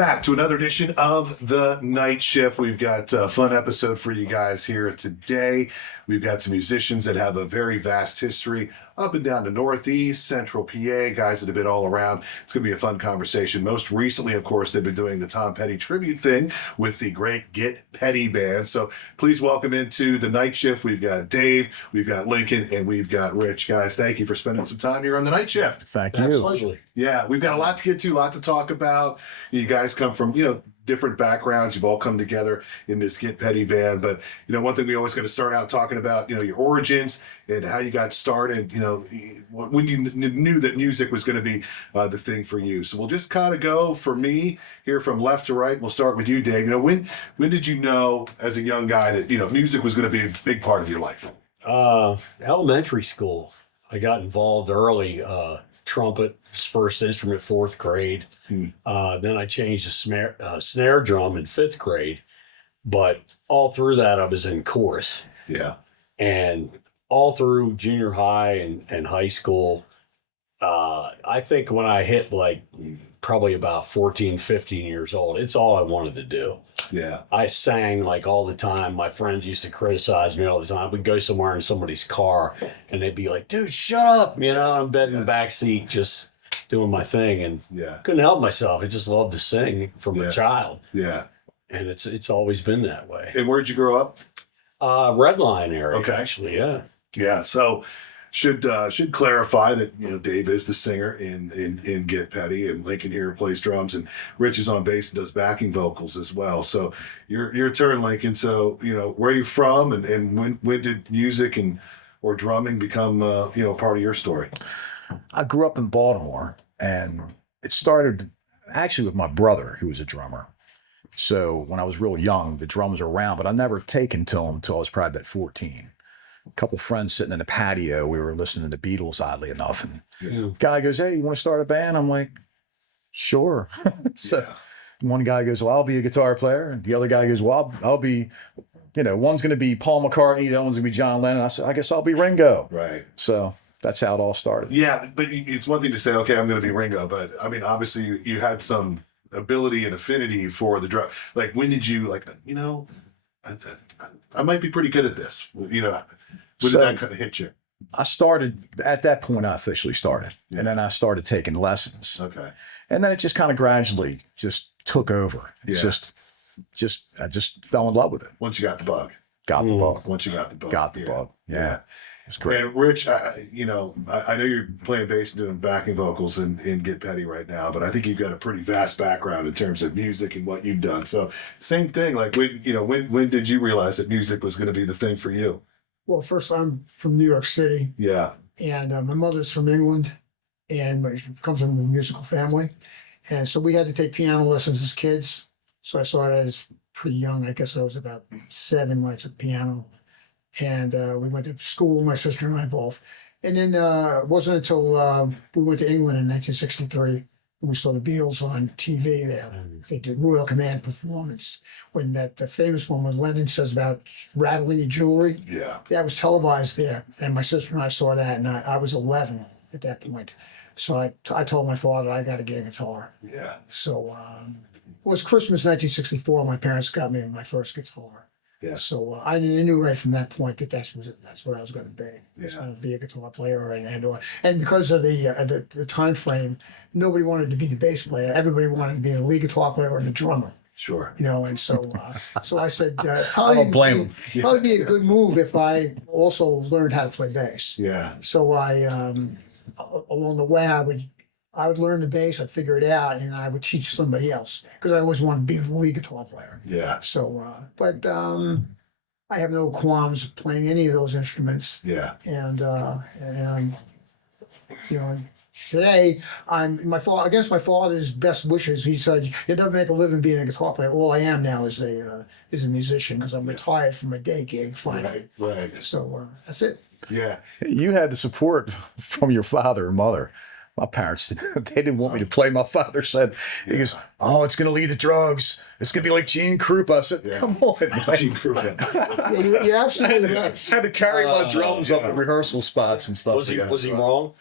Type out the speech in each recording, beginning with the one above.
back to another edition of The Night Shift. We've got a fun episode for you guys here today. We've got some musicians that have a very vast history up and down the Northeast, Central PA, guys that have been all around. It's going to be a fun conversation. Most recently, of course, they've been doing the Tom Petty tribute thing with the great Get Petty Band. So please welcome into The Night Shift. We've got Dave, we've got Lincoln, and we've got Rich. Guys, thank you for spending some time here on The Night Shift. Thank you. Absolutely. Yeah, we've got a lot to get to, a lot to talk about. You guys come from, different backgrounds. You've all come together in this Get Petty band. But, one thing we always got to start out talking about, your origins and how you got started, when you knew that music was going to be the thing for you. So we'll just kind of go for me here from left to right. We'll start with you, Dave. When did you know as a young guy that, music was going to be a big part of your life? Elementary school. I got involved early. Trumpet, first instrument, fourth grade. Then I changed to snare drum in fifth grade. But all through that, I was in chorus. Yeah. And all through junior high and high school, I think when I hit probably about 14, 15 years old, it's all I wanted to do. Yeah. I sang all the time. My friends used to criticize me all the time. We'd go somewhere in somebody's car and they'd be like, dude, shut up. I'm in the back seat just doing my thing and couldn't help myself. I just loved to sing from a child. Yeah. And it's always been that way. And where'd you grow up? Red Line area, Okay. actually, yeah. Yeah. So should clarify that Dave is the singer in Get Petty, and Lincoln here plays drums, and Rich is on bass and does backing vocals as well. So your turn, Lincoln. So where are you from, and when did music or drumming become part of your story? I grew up in Baltimore, and it started actually with my brother, who was a drummer. So when I was real young, the drums were around, but I never taken to them until I was probably about 14. A couple friends sitting in the patio, we were listening to the Beatles, oddly enough, and guy goes, "Hey, you want to start a band?" I'm like, "Sure." So one guy goes, "Well, I'll be a guitar player," and the other guy goes, "Well, I'll be, one's going to be Paul McCartney, the other one's going to be John Lennon." I said, "I guess I'll be Ringo." Right. So that's how it all started. Yeah, but it's one thing to say, okay, I'm going to be Ringo, but I mean, obviously you had some ability and affinity for the drum. Like, when did you I might be pretty good at this? When did that kind of hit you? I started, at that point, I officially started. Yeah. And then I started taking lessons. Okay. And then it just kind of gradually just took over. It's I just fell in love with it. Once you got the bug. Got the bug. Once you got the bug. Got the bug. Yeah. It's great. And Rich, I know you're playing bass and doing backing vocals in Get Petty right now, but I think you've got a pretty vast background in terms of music and what you've done. So same thing, when did you realize that music was going to be the thing for you? Well, first, I'm from New York City. Yeah. And my mother's from England, and she comes from a musical family. And so we had to take piano lessons as kids. So I started as pretty young. I guess I was about 7 when I took piano. And we went to school, my sister and I both. And then it wasn't until we went to England in 1963 when we saw the Beatles on TV there. They did Royal Command Performance, when the famous one when Lennon says about rattling your jewelry. Yeah. That was televised there. And my sister and I saw that, and I was 11 at that point. So I told my father, I got to get a guitar. Yeah. So it was Christmas 1964. My parents got me my first guitar. Yeah. So I knew right from that point that that's what I was going to be. I was Yeah. going to be a guitar player, and because of the time frame, nobody wanted to be the bass player. Everybody wanted to be the lead guitar player or the drummer. Sure. And so I said, I probably don't blame him. probably be a good move if I also learned how to play bass. Yeah. So I along the way I would learn the bass, I'd figure it out, and I would teach somebody else because I always wanted to be the lead guitar player. Yeah. So, but I have no qualms playing any of those instruments. Yeah. And today I'm against my father's best wishes. He said, "You'll never make a living being a guitar player." All I am now is a musician because I'm retired from a day gig finally. Right. So that's it. Yeah. You had the support from your father and mother. My parents, they didn't want me to play. My father said, he goes, "Oh, it's going to lead to drugs. It's going to be like Gene Krupa." I said, "Come on." Gene Krupa. You're absolutely right. I had to carry my drums up at rehearsal spots and stuff. Was he wrong?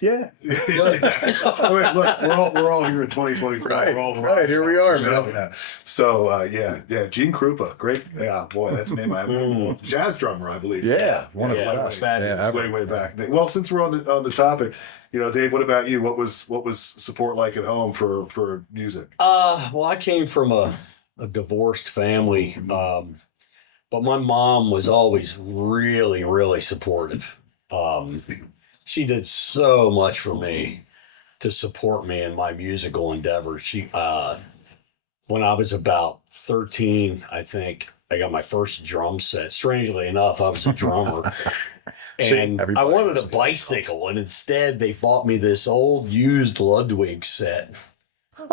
Yeah. Wait, look, we're all here in 2023. Right, We're all right, here we are, So, man. Gene Krupa, great. Yeah, boy, that's a name I have. Jazz drummer, I believe. Yeah. One of Yeah, the that was fabulous. way back. Well, since we're on the topic, Dave, what about you? What was support like at home for music? Well, I came from a divorced family, but my mom was always really, really supportive. She did so much for me to support me in my musical endeavors. She, when I was about 13, I think I got my first drum set. Strangely enough, I was a drummer. And I everybody wanted was a a bicycle, and instead they bought me this old used Ludwig set.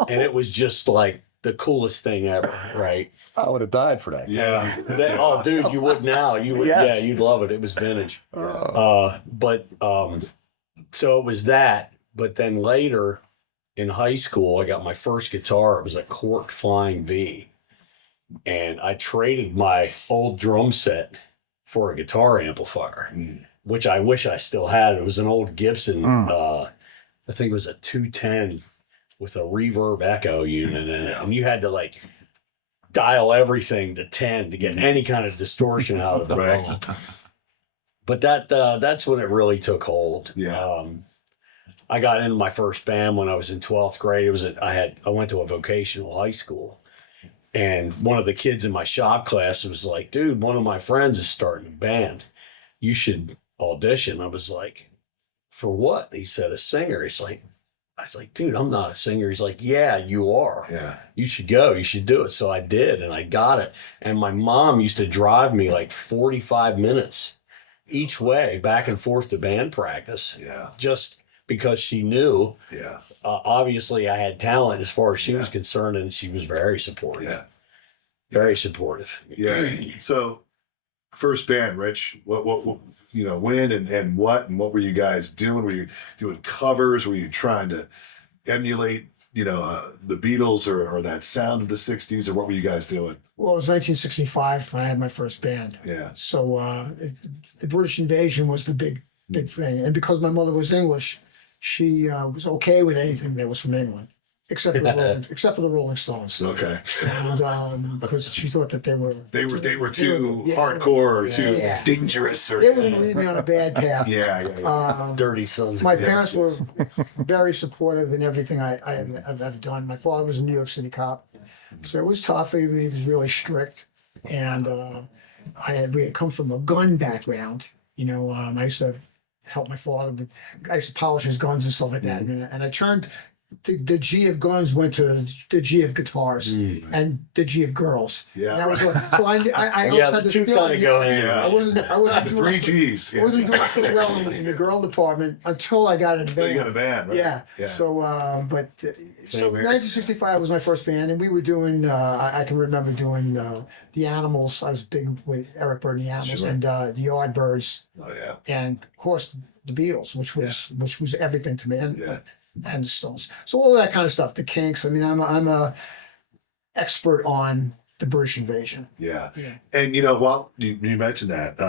And it was just like the coolest thing ever, right? I would have died for that. Yeah. Oh, dude, you would now. You would, Yes. yeah, you'd love it. It was vintage. Oh. So it was that. But then later in high school, I got my first guitar. It was a Cork Flying V. And I traded my old drum set for a guitar amplifier, which I wish I still had. It was an old Gibson, I think it was a 210 with a reverb echo unit in it. Yeah. And you had to like dial everything to 10 to get any kind of distortion out of the Right. roll. But that's when it really took hold. Yeah. I got into my first band when I was in 12th grade. I went to a vocational high school, and one of the kids in my shop class was like, "Dude, one of my friends is starting a band. You should audition." I was like, "For what?" He said, "A singer." I was like, "Dude, I'm not a singer." He's like, "Yeah, you are. Yeah. You should go. You should do it." So I did, and I got it. And my mom used to drive me like 45 minutes each way back and forth to band practice, Yeah. just because she knew, Yeah. obviously I had talent as far as she was Yeah. concerned, and she was very supportive. Yeah. Very supportive. Yeah. So, first band, Rich. What when and what were you guys doing? Were you doing covers? Were you trying to emulate, the Beatles or that sound of the '60s, or what were you guys doing? Well, it was 1965 when I had my first band. Yeah. So the British invasion was the big thing. And because my mother was English, she was okay with anything that was from England, except for the Rolling Stones. Okay. And because she thought that they were too Yeah. hardcore or too Yeah. dangerous or they were going to lead me on a bad path. yeah. Dirty sons. My of parents were very supportive in everything I've ever done. My father was a New York City cop, so it was tough. He was really strict, and we had come from a gun background. I used to help my father. I used to polish his guns and stuff like that, and I turned. The G of guns went to the G of guitars and the G of girls. Yeah. And that was like, so I always Yeah, had the this two feeling, kind of go hand. Yeah. I wasn't The doing three Gs. I wasn't doing so well in the girl department until I got in the So you got a band. band, right? Yeah. So, so here. 1965 was my first band, and we were doing. I can remember doing the Animals. I was big with Eric Burdon, the Animals, Sure. and the Yardbirds, Oh yeah. and of course the Beatles, which was everything to me, and Yeah. and the Stones. So all that kind of stuff. The Kinks. I mean, I'm a expert on the British invasion. Yeah. Yeah. And while you mentioned that,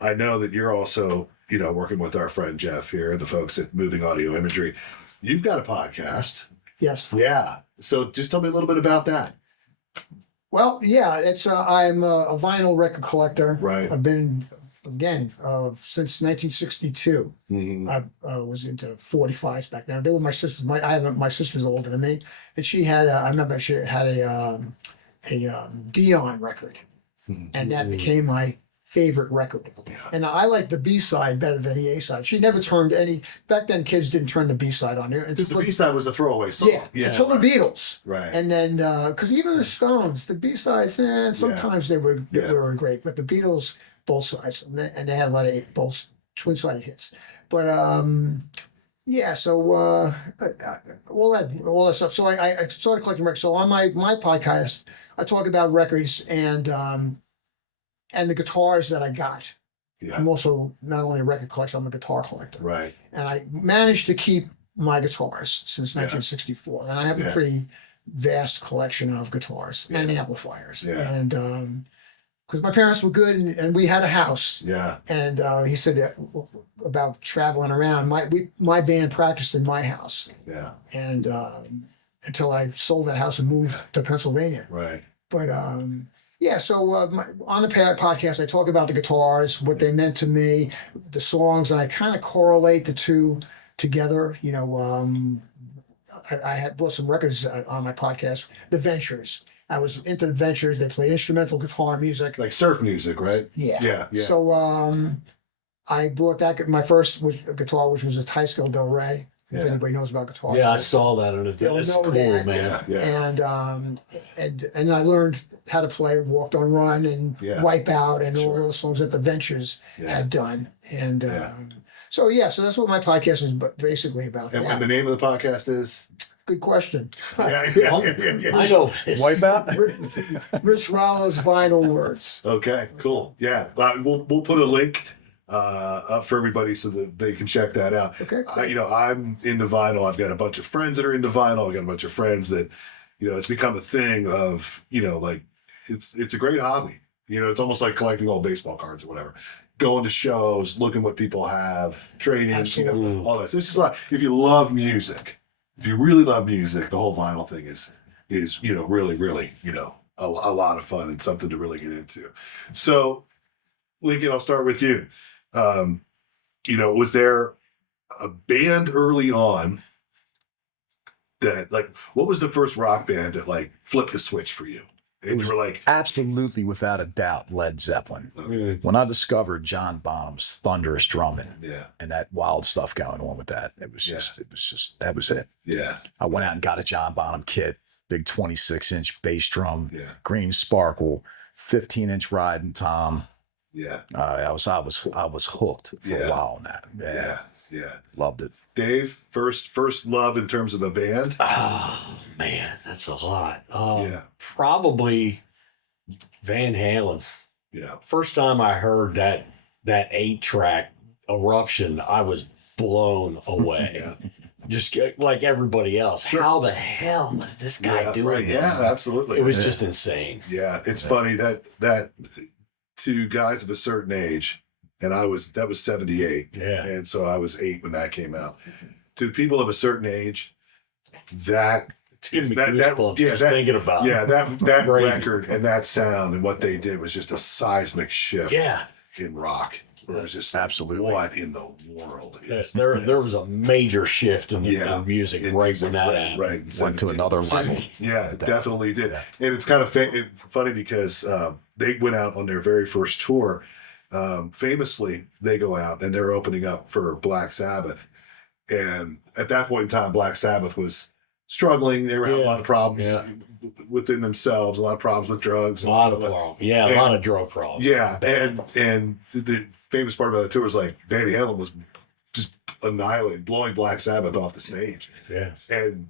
I know that you're also, working with our friend Jeff here and the folks at Moving Audio Imagery. You've got a podcast. Yes. Yeah. So just tell me a little bit about that. Well, yeah, it's I'm a vinyl record collector. Right. I've been since 1962. Mhm. I was into 45s back then. They were my sisters. My sister's older than me, and she had. I remember she had a Dion record, and that became my favorite record. And I like the B side better than the A side. She never turned any. Back then, kids didn't turn the B side on there. Because the B side was a throwaway song. Yeah, until the Beatles. Right. And then, because even the Stones, the B sides, sometimes they were great, but the Beatles, both sides, and they had a lot of both twin sided hits. But so all that stuff. So I started collecting records. So on my podcast, I talk about records and the guitars that I got. Yeah. I'm also not only a record collector, I'm a guitar collector. Right. And I managed to keep my guitars since 1964. And I have a pretty vast collection of guitars and amplifiers. Yeah. And because my parents were good and we had a house. Yeah. And he said, about traveling around. My band practiced in my house, Yeah. and until I sold that house and moved to Pennsylvania. Right. But yeah, so on the podcast, I talk about the guitars, what they meant to me, the songs, and I kind of correlate the two together. You know, I had brought some records on my podcast, The Ventures. I was into The Ventures. They played instrumental guitar music. Like surf music, right? Yeah. Yeah. Yeah. So I brought that, my first guitar, which was a Tyskill Del Rey. If Yeah. anybody knows about guitars. Yeah, I saw that on a video. They'll It's know cool, that. man. Yeah. And I learned how to play Walked on Run and Yeah. Wipe Out and all Sure. those songs that the Ventures Yeah. had done. And Yeah. so that's what my podcast is basically about. And Yeah. the name of the podcast is. Good question. Yeah. I know. Wipeout? Rich Rollo's Vinyl Words. Okay. Cool. Yeah. We'll put a link up for everybody so that they can check that out. Okay. I'm into vinyl. I've got a bunch of friends that are into vinyl. I've got a bunch of friends that, it's become a thing of, like it's a great hobby. It's almost like collecting old baseball cards or whatever. Going to shows, looking what people have, trading, Absolutely. all that. So it's just like if you love music, if you really love music, the whole vinyl thing is really, really, a lot of fun and something to really get into. So, Lincoln, I'll start with you. Was there a band early on that what was the first rock band that flipped the switch for you? And you were like, Absolutely, without a doubt, Led Zeppelin. okay, When I discovered John Bonham's thunderous drumming yeah, and that wild stuff going on with that, that was it. yeah, I went out and got a John Bonham kit, big 26-inch bass drum, yeah, green sparkle, 15-inch riding tom. yeah, I was hooked for Yeah. a while on that. yeah, yeah. Loved it. Dave, first love in terms of a band? Oh, man, that's a lot. Yeah. Probably Van Halen. Yeah, First time I heard that 8-track Eruption, I was blown away. yeah, Just like everybody else. Sure. How the hell is this guy yeah, doing right. this? Yeah, absolutely. It was just insane. Yeah, it's funny that to guys of a certain age, and that was 78. Yeah. And so I was 8 when that came out. To people of a certain age, that It's giving me that- goosebumps yeah, just that- thinking about it. that Crazy. record and that sound and what they did was just a seismic shift Yeah. in rock. Where it was just like, Absolutely. what in the world is There this? was a major shift in the Yeah. in music In right music, when that right, happened. right. Went to another level. Yeah, it definitely did. Yeah. And it's kind of funny because they went out on their very first tour. Famously, they go out and they're opening up for Black Sabbath. And at that point in time, Black Sabbath was struggling. They were having a lot of problems Yeah. within themselves, a lot of problems with drugs. A lot of problems. Yeah, a lot of drug problems. Yeah, and the famous part about the tour was Van Halen was just annihilating, blowing Black Sabbath off the stage. Yeah. And,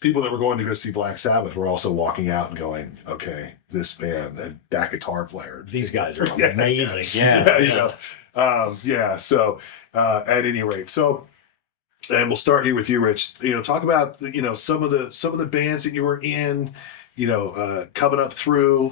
people that were going to go see Black Sabbath were also walking out and going, okay, this band and that guitar player. These guys are Yeah. amazing. Yeah, Yeah. So at any rate, and we'll start here with you, Rich. Talk about some of the bands that you were in, coming up through,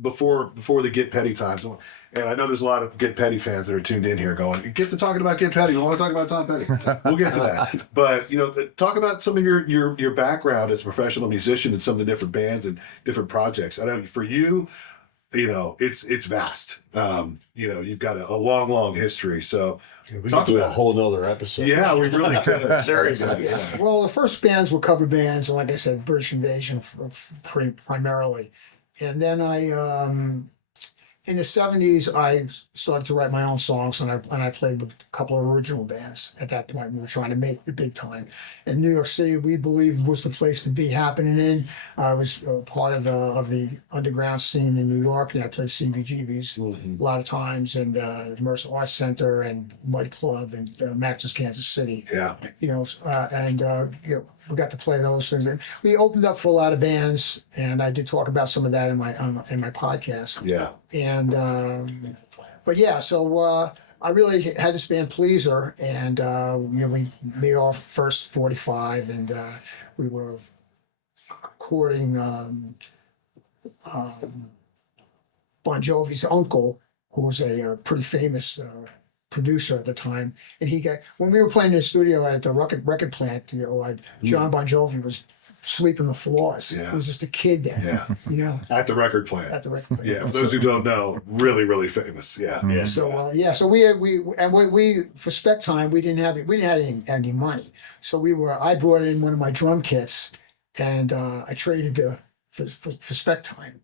before the Get Petty times. And I know there's a lot of Get Petty fans that are tuned in here going, get to talking about Get Petty. We want to talk about Tom Petty. We'll get to that. But, talk about some of your background as a professional musician and some of the different bands and different projects. I know for you, it's vast. You've got a long history. So We talk could do a about it. whole nother episode. Yeah, we really could. Seriously. Yeah. Well, the first bands were cover bands, and like I said, British Invasion primarily. And then in the 70s, I started to write my own songs, and I played with a couple of original bands at that point. We were trying to make the big time. In New York City, we believed was the place to be happening in. I was part of the underground scene in New York, and I played CBGBs a lot of times, and Mercer Arts Center, and Mud Club, and Max's Kansas City. Yeah. We got to play those things. And we opened up for a lot of bands, and I did talk about some of that in my podcast. Yeah. And but yeah, so I really had this band Pleaser, and we made our first 45, and we were recording Bon Jovi's uncle, who was a pretty famous producer at the time, and he got when we were playing in the studio at the record plant. John Bon Jovi was sweeping the floors. Yeah. He was just a kid then. Yeah. You know, At the record plant. at the record plant. Yeah, for those who don't know, really, really famous. Yeah. Yeah. So so we for spec time we didn't have any money, so I brought in one of my drum kits, and I traded for spec time,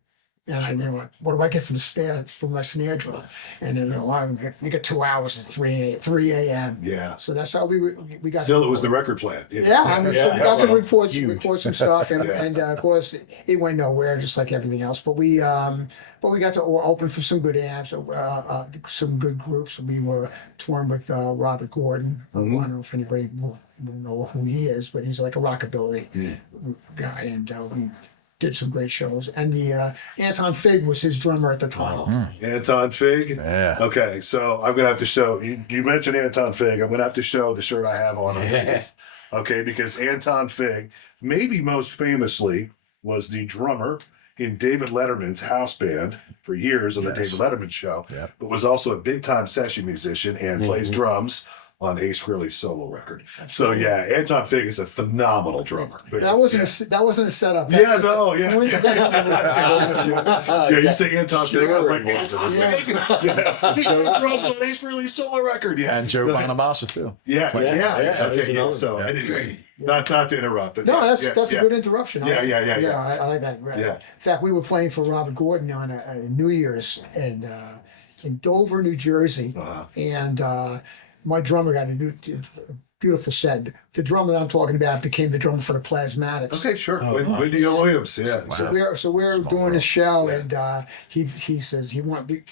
and I what do I get for my snare drum, and then we get 2 hours at 3 a.m. Yeah. So that's how we got. Still, it was the record plant. Yeah, I mean, so we Yeah, got to well, record some stuff, and, Yeah. and of course it went nowhere, just like everything else. But we got to open for some good amps, some good groups. We were touring with Robert Gordon. I don't know if anybody will know who he is, but he's like a rockabilly guy, and we did some great shows. And the Anton Fig was his drummer at the time. Anton Fig. Yeah. Okay, so I'm gonna have to show you mentioned Anton Fig. I'm gonna have to show the shirt I have on underneath. Okay, because Anton Fig, maybe most famously, was the drummer in David Letterman's house band for years on the David Letterman show, Yep. but was also a big time session musician and plays drums on Ace Frehley's solo record. So yeah, Anton Fig is a phenomenal drummer. That wasn't a setup. Yeah, no, yeah. Coincidentally. Yeah, you say Anton Fig, I'm like, Yeah. Anton Fig. Yeah. He played drums on Ace Frehley's solo record. Yeah. And Joe Bonamassa too. Yeah, Yeah, yeah. there's Okay, yeah. another So one. anyway, not to interrupt, but No, yeah, that's yeah, a good interruption. Yeah. I like that. Right. Yeah. In fact, we were playing for Robert Gordon on a New Year's in Dover, New Jersey, and my drummer got a beautiful set. The drummer that I'm talking about became the drummer for the Plasmatics. Okay, sure. Wendy Williams, yeah. So we're doing a show, and he says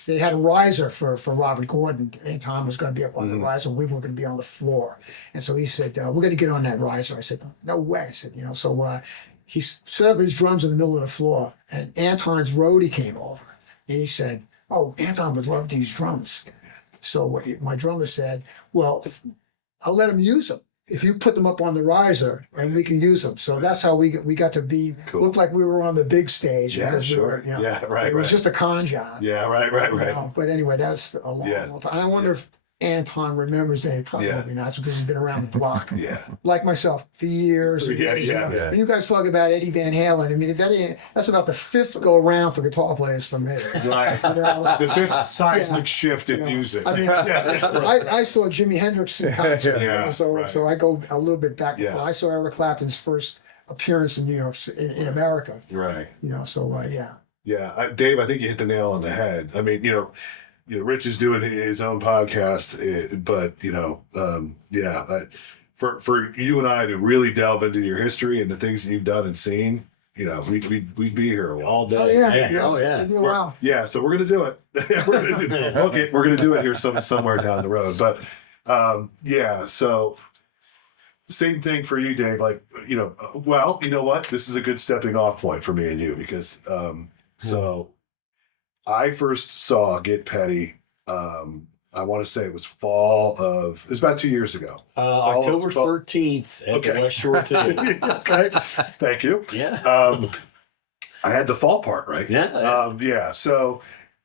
they had a riser for Robert Gordon. Anton was going to be up on the riser. We were going to be on the floor, and so he said, "We're going to get on that riser." I said, "No way." I said, So he set up his drums in the middle of the floor, and Anton's roadie came over, and he said, "Oh, Anton would love these drums." So my drummer said, "Well, I'll let him use them if you put them up on the riser, and we can use them." So that's how we got to be looked like we were on the big stage. Yeah, because sure. We were, Yeah, right, It was right. just a con job. Yeah, right. But anyway, that's a long, long time. And I wonder if Anton remembers it. Probably not, because he's been around the block. Yeah. Like myself, for years. and Yeah, years, yeah, yeah. And you guys talk about Eddie Van Halen. I mean, that's about the fifth go around for guitar players for me. Right. You know? The fifth seismic shift in music. I mean, I saw Jimi Hendrix in concert, Yeah, so right. so I go a little bit back. Yeah. I saw Eric Clapton's first appearance in New York, in America. Right. So yeah. Yeah, Dave, I think you hit the nail on the head. I mean, Rich is doing his own podcast, but for you and I to really delve into your history and the things that you've done and seen, we'd be here a while. All day. Oh yeah. Yes. Oh yeah. It'd be a while. Yeah, so we're gonna do it. We're gonna do it here somewhere down the road. But so same thing for you, Dave. Like, well, you know what? This is a good stepping off point for me and you, because so I first saw Get Petty. I want to say it was about 2 years ago. October 13th at the West Shore Theater. Okay, thank you. Yeah. I had the fall part right. Yeah. So,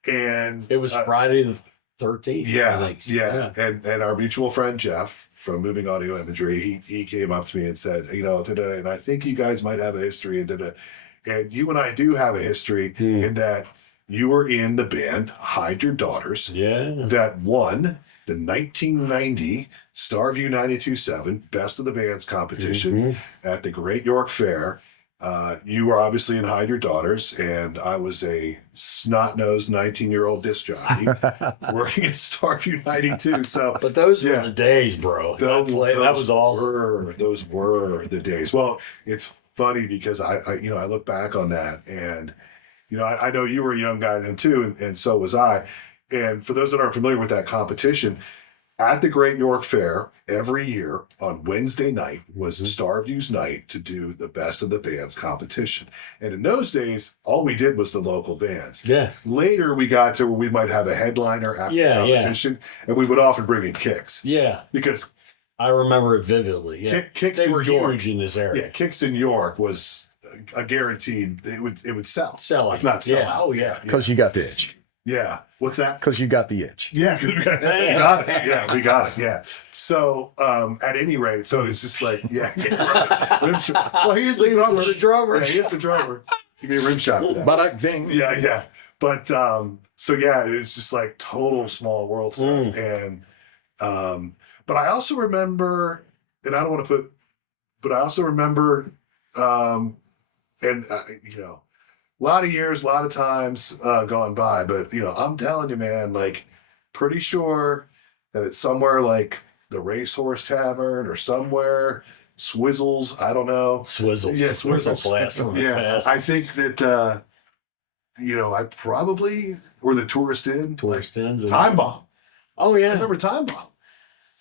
and It was Friday the 13th. I think. And our mutual friend Jeff from Moving Audio Imagery, he came up to me and said, today, and I think you guys might have a history, and you and I do have a history in that you were in the band Hide Your Daughters that won the 1990 Starview 92.7 Best of the Bands competition at the Great York Fair. You were obviously in Hide Your Daughters, and I was a snot-nosed 19-year-old disc jockey working at Starview 92. So, But those were the days, bro. That was awesome. Those were the days. Well, it's funny because I look back on that, and I know you were a young guy then too, and so was I. And for those that aren't familiar with that competition, at the Great York Fair every year on Wednesday night was Starview's night to do the Best of the Bands competition. And in those days, all we did was the local bands. Yeah. Later, we got to where we might have a headliner after the competition, and we would often bring in Kicks. Yeah. Because I remember it vividly. Yeah. Kicks they in were York, huge in this area. Yeah, Kicks in York was a guaranteed it would sell. Sell If not sell Yeah. out. Oh yeah. Because you got the itch. Yeah. What's that? because you got the itch. Yeah, 'cause we got it. Yeah, we got it. Yeah. So, at any rate, so it's just like, yeah. Rim shot. Well, he is the drummer. The drummer. Yeah, he is the drummer. Give me a rim shot for that. But ding. Yeah, yeah. But so yeah, it's just like total small world stuff. And but I also remember, and I don't want to put, but I also remember, and you know, a lot of years, a lot of times gone by. But you know, I'm telling you, man, like, pretty sure that it's somewhere like the Racehorse Tavern or somewhere. Swizzles, I don't know. Swizzle. Yeah, Swizzles. Blast from the Yeah, past. I think that you know, I probably or the Tourist Inn, Tourist Inns. like, Time Bomb. Oh I yeah. remember Time Bomb.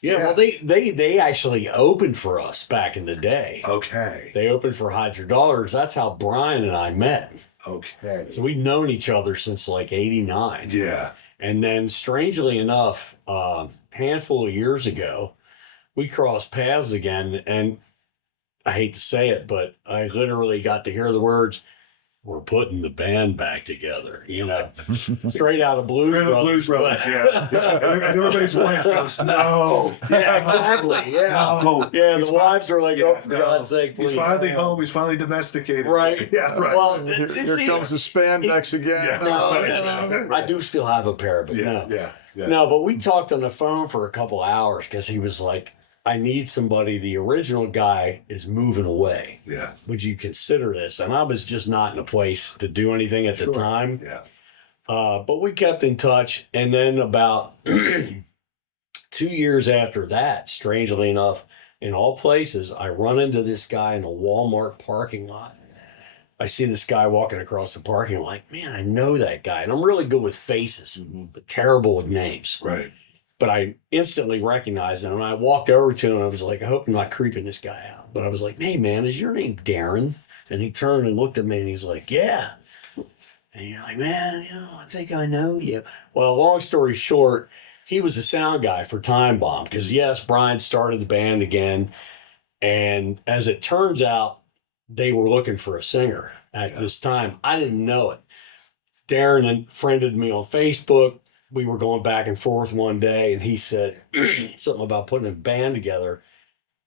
Yeah, Yeah. well, they actually opened for us back in the day. Okay, They opened for Hide Your Daughters. That's how Brian and I met. okay, So we've known each other since like '89. yeah, And then, strangely enough, handful of years ago, we crossed paths again. And I hate to say it, but I literally got to hear the words, "We're putting the band back together," you know, straight out of Blues Straight up Brothers. Blues Brothers. Yeah, yeah. And everybody's wife goes, "No, Yeah, exactly. Yeah. no." Yeah, He's the wives are like, yeah, "Oh, for no. God's sake, please." He's finally home. He's finally domesticated. Right. Yeah. Right. Well, Here, this here is- comes the spandex again. Yeah. No. I do still have a pair, but yeah, no. yeah, yeah. No, but we talked on the phone for a couple hours because he was like, "I need somebody. The original guy is moving away. Yeah. Would you consider this?" And I was just not in a place to do anything at the Sure. time. Yeah. But we kept in touch. And then about 2 years after that, strangely enough, in all places, I run into this guy in a Walmart parking lot. I see this guy walking across the parking lot, like, man, I know that guy. And I'm really good with faces, but terrible with names. Right. But I instantly recognized him. And I walked over to him and I was like, I hope I'm not creeping this guy out. But I was like, "Hey, man, is your name Darren?" And he turned and looked at me and he's like, "Yeah." And you're like, "Man, you know, I think I know you." Well, long story short, he was a sound guy for Time Bomb because, yes, Brian started the band again. And as it turns out, they were looking for a singer at this time. I didn't know it. Darren friended me on Facebook. We were going back and forth one day, and he said something about putting a band together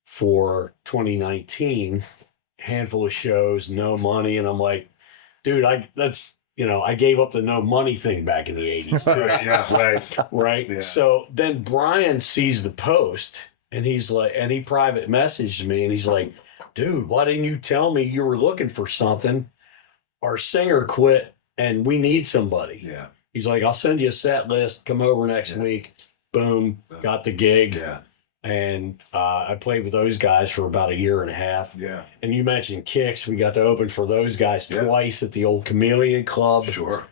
for 2019, handful of shows, no money. And I'm like, dude, I gave up the no money thing back in the 80s. Right. Yeah. Right. Right. Yeah. So then Brian sees the post and he's like, and he private messaged me and he's like, "Dude, why didn't you tell me you were looking for something? Our singer quit and we need somebody." Yeah. He's like, "I'll send you a set list. Come over next week." Boom, got the gig. Yeah. And I played with those guys for about a year and a half. Yeah. And you mentioned Kicks. We got to open for those guys Yeah. twice at the old Chameleon Club. Sure.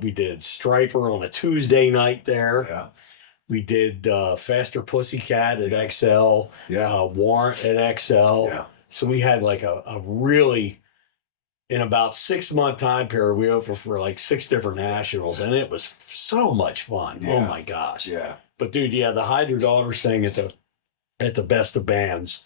We did Striper on a Tuesday night there. Yeah. We did Faster Pussycat at XL, Yeah. Warrant at XL. Yeah. So we had like a really, in about 6 month time period, we opened for like 6 different nationals, and it was so much fun. Oh Yeah. my gosh! Yeah. But dude, yeah, the Hide Your Daughters thing at the Best of Bands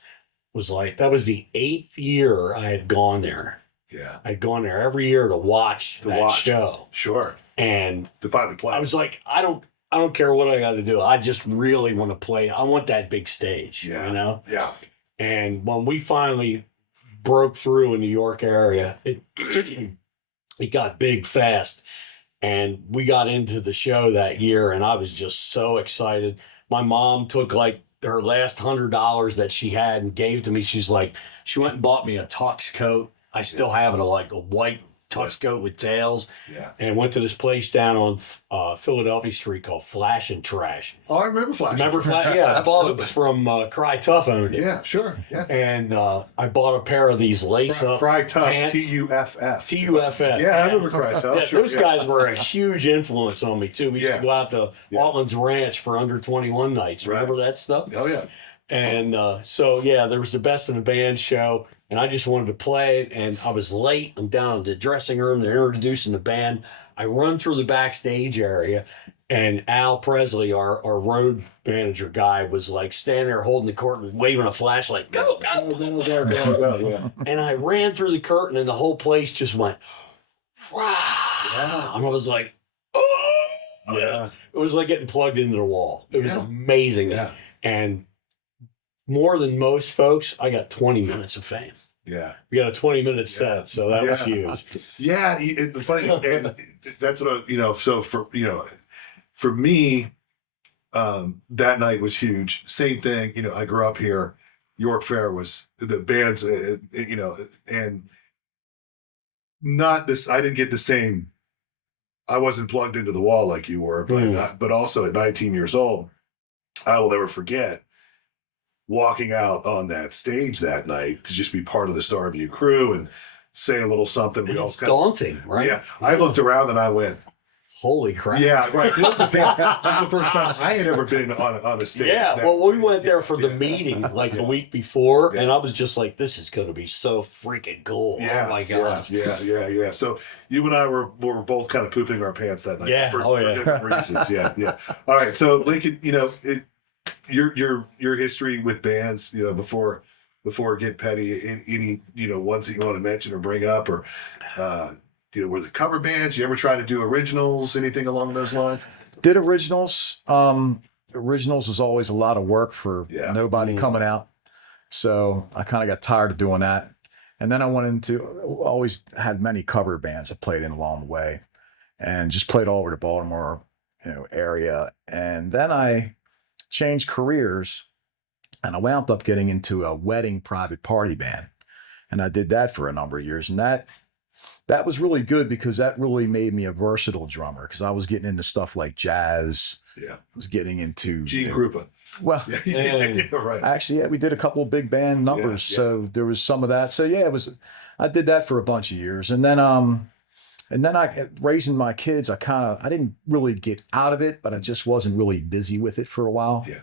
was like, that was the 8th year I had gone there. Yeah. I'd gone there every year to watch that show, Sure. and To finally play. I was like, I don't care what I got to do. I just really want to play. I want that big stage, Yeah. you know? Yeah. And when we finally broke through in New York area, it it got big fast. And we got into the show that year and I was just so excited. My mom took like her last $100 that she had and gave to me. She's like, she went and bought me a tux coat. I still have it, like a white tux coat with tails. Yeah. And went to this place down on Philadelphia Street called Flash and Trash. Oh, I remember Flash. Remember Flash? Yeah, Absolutely. Bugs from Cry Tough owned it. Yeah. Sure. Yeah. And I bought a pair of these lace up Cry Tough. pants. TUFF. TUFF. Yeah, I remember Cry Tough. Yeah, Sure, those yeah. guys were a huge influence on me too. We used Yeah. to go out to Yeah. Altland's Ranch for under 21 nights. Right. Remember that stuff? Oh yeah. And so yeah, there was the Best in the Band show, and I just wanted to play it. And I was late. I'm down in the dressing room. They're introducing the band. I run through the backstage area, and Al Presley, our road manager guy, was like standing there holding the curtain, waving a flashlight. Go, go! Yeah. And I ran through the curtain, and the whole place just went, wow. And I was like, oh! Yeah. It was like getting plugged into the wall. It was Yeah. amazing. Yeah. And more than most folks, I got 20 minutes of fame. Yeah. We got a 20-minute set, so that was Yeah. huge. Yeah. The funny, and that's what so for me, that night was huge. Same thing. I grew up here. York Fair was the bands, and not this. I didn't get the same. I wasn't plugged into the wall like you were, but also at 19 years old, I will never forget walking out on that stage that night to just be part of the Starview crew and say a little something. And We all it's kind of, daunting, right? yeah. I looked around and I went, Holy crap. yeah, right. This was the first time I had ever been on a stage. Yeah, That- well, we went there for the yeah. meeting like Yeah. the week before, Yeah. and I was just like, this is going to be so freaking cool. Yeah, Oh my God. yeah. So you and I were both kind of pooping our pants that night. Yeah, for, oh, for yeah. different reasons. Yeah. All right, so Lincoln, your history with bands, before Get Petty, any ones that you want to mention or bring up, or were the cover bands? You ever try to do originals, anything along those lines? Did originals. Originals was always a lot of work for Yeah. nobody coming out. So I kind of got tired of doing that. And then I went into, always had many cover bands I played in along the way and just played all over the Baltimore area. And then I changed careers and I wound up getting into a wedding private party band. And I did that for a number of years. And that was really good because that really made me a versatile drummer because I was getting into stuff like jazz. Yeah. I was getting into Gene Krupa. well, Yeah, right. actually, yeah, we did a couple of big band numbers, Yeah. so there was some of that. So yeah, I did that for a bunch of years, and then I raising my kids. I didn't really get out of it, but I just wasn't really busy with it for a while. Yeah.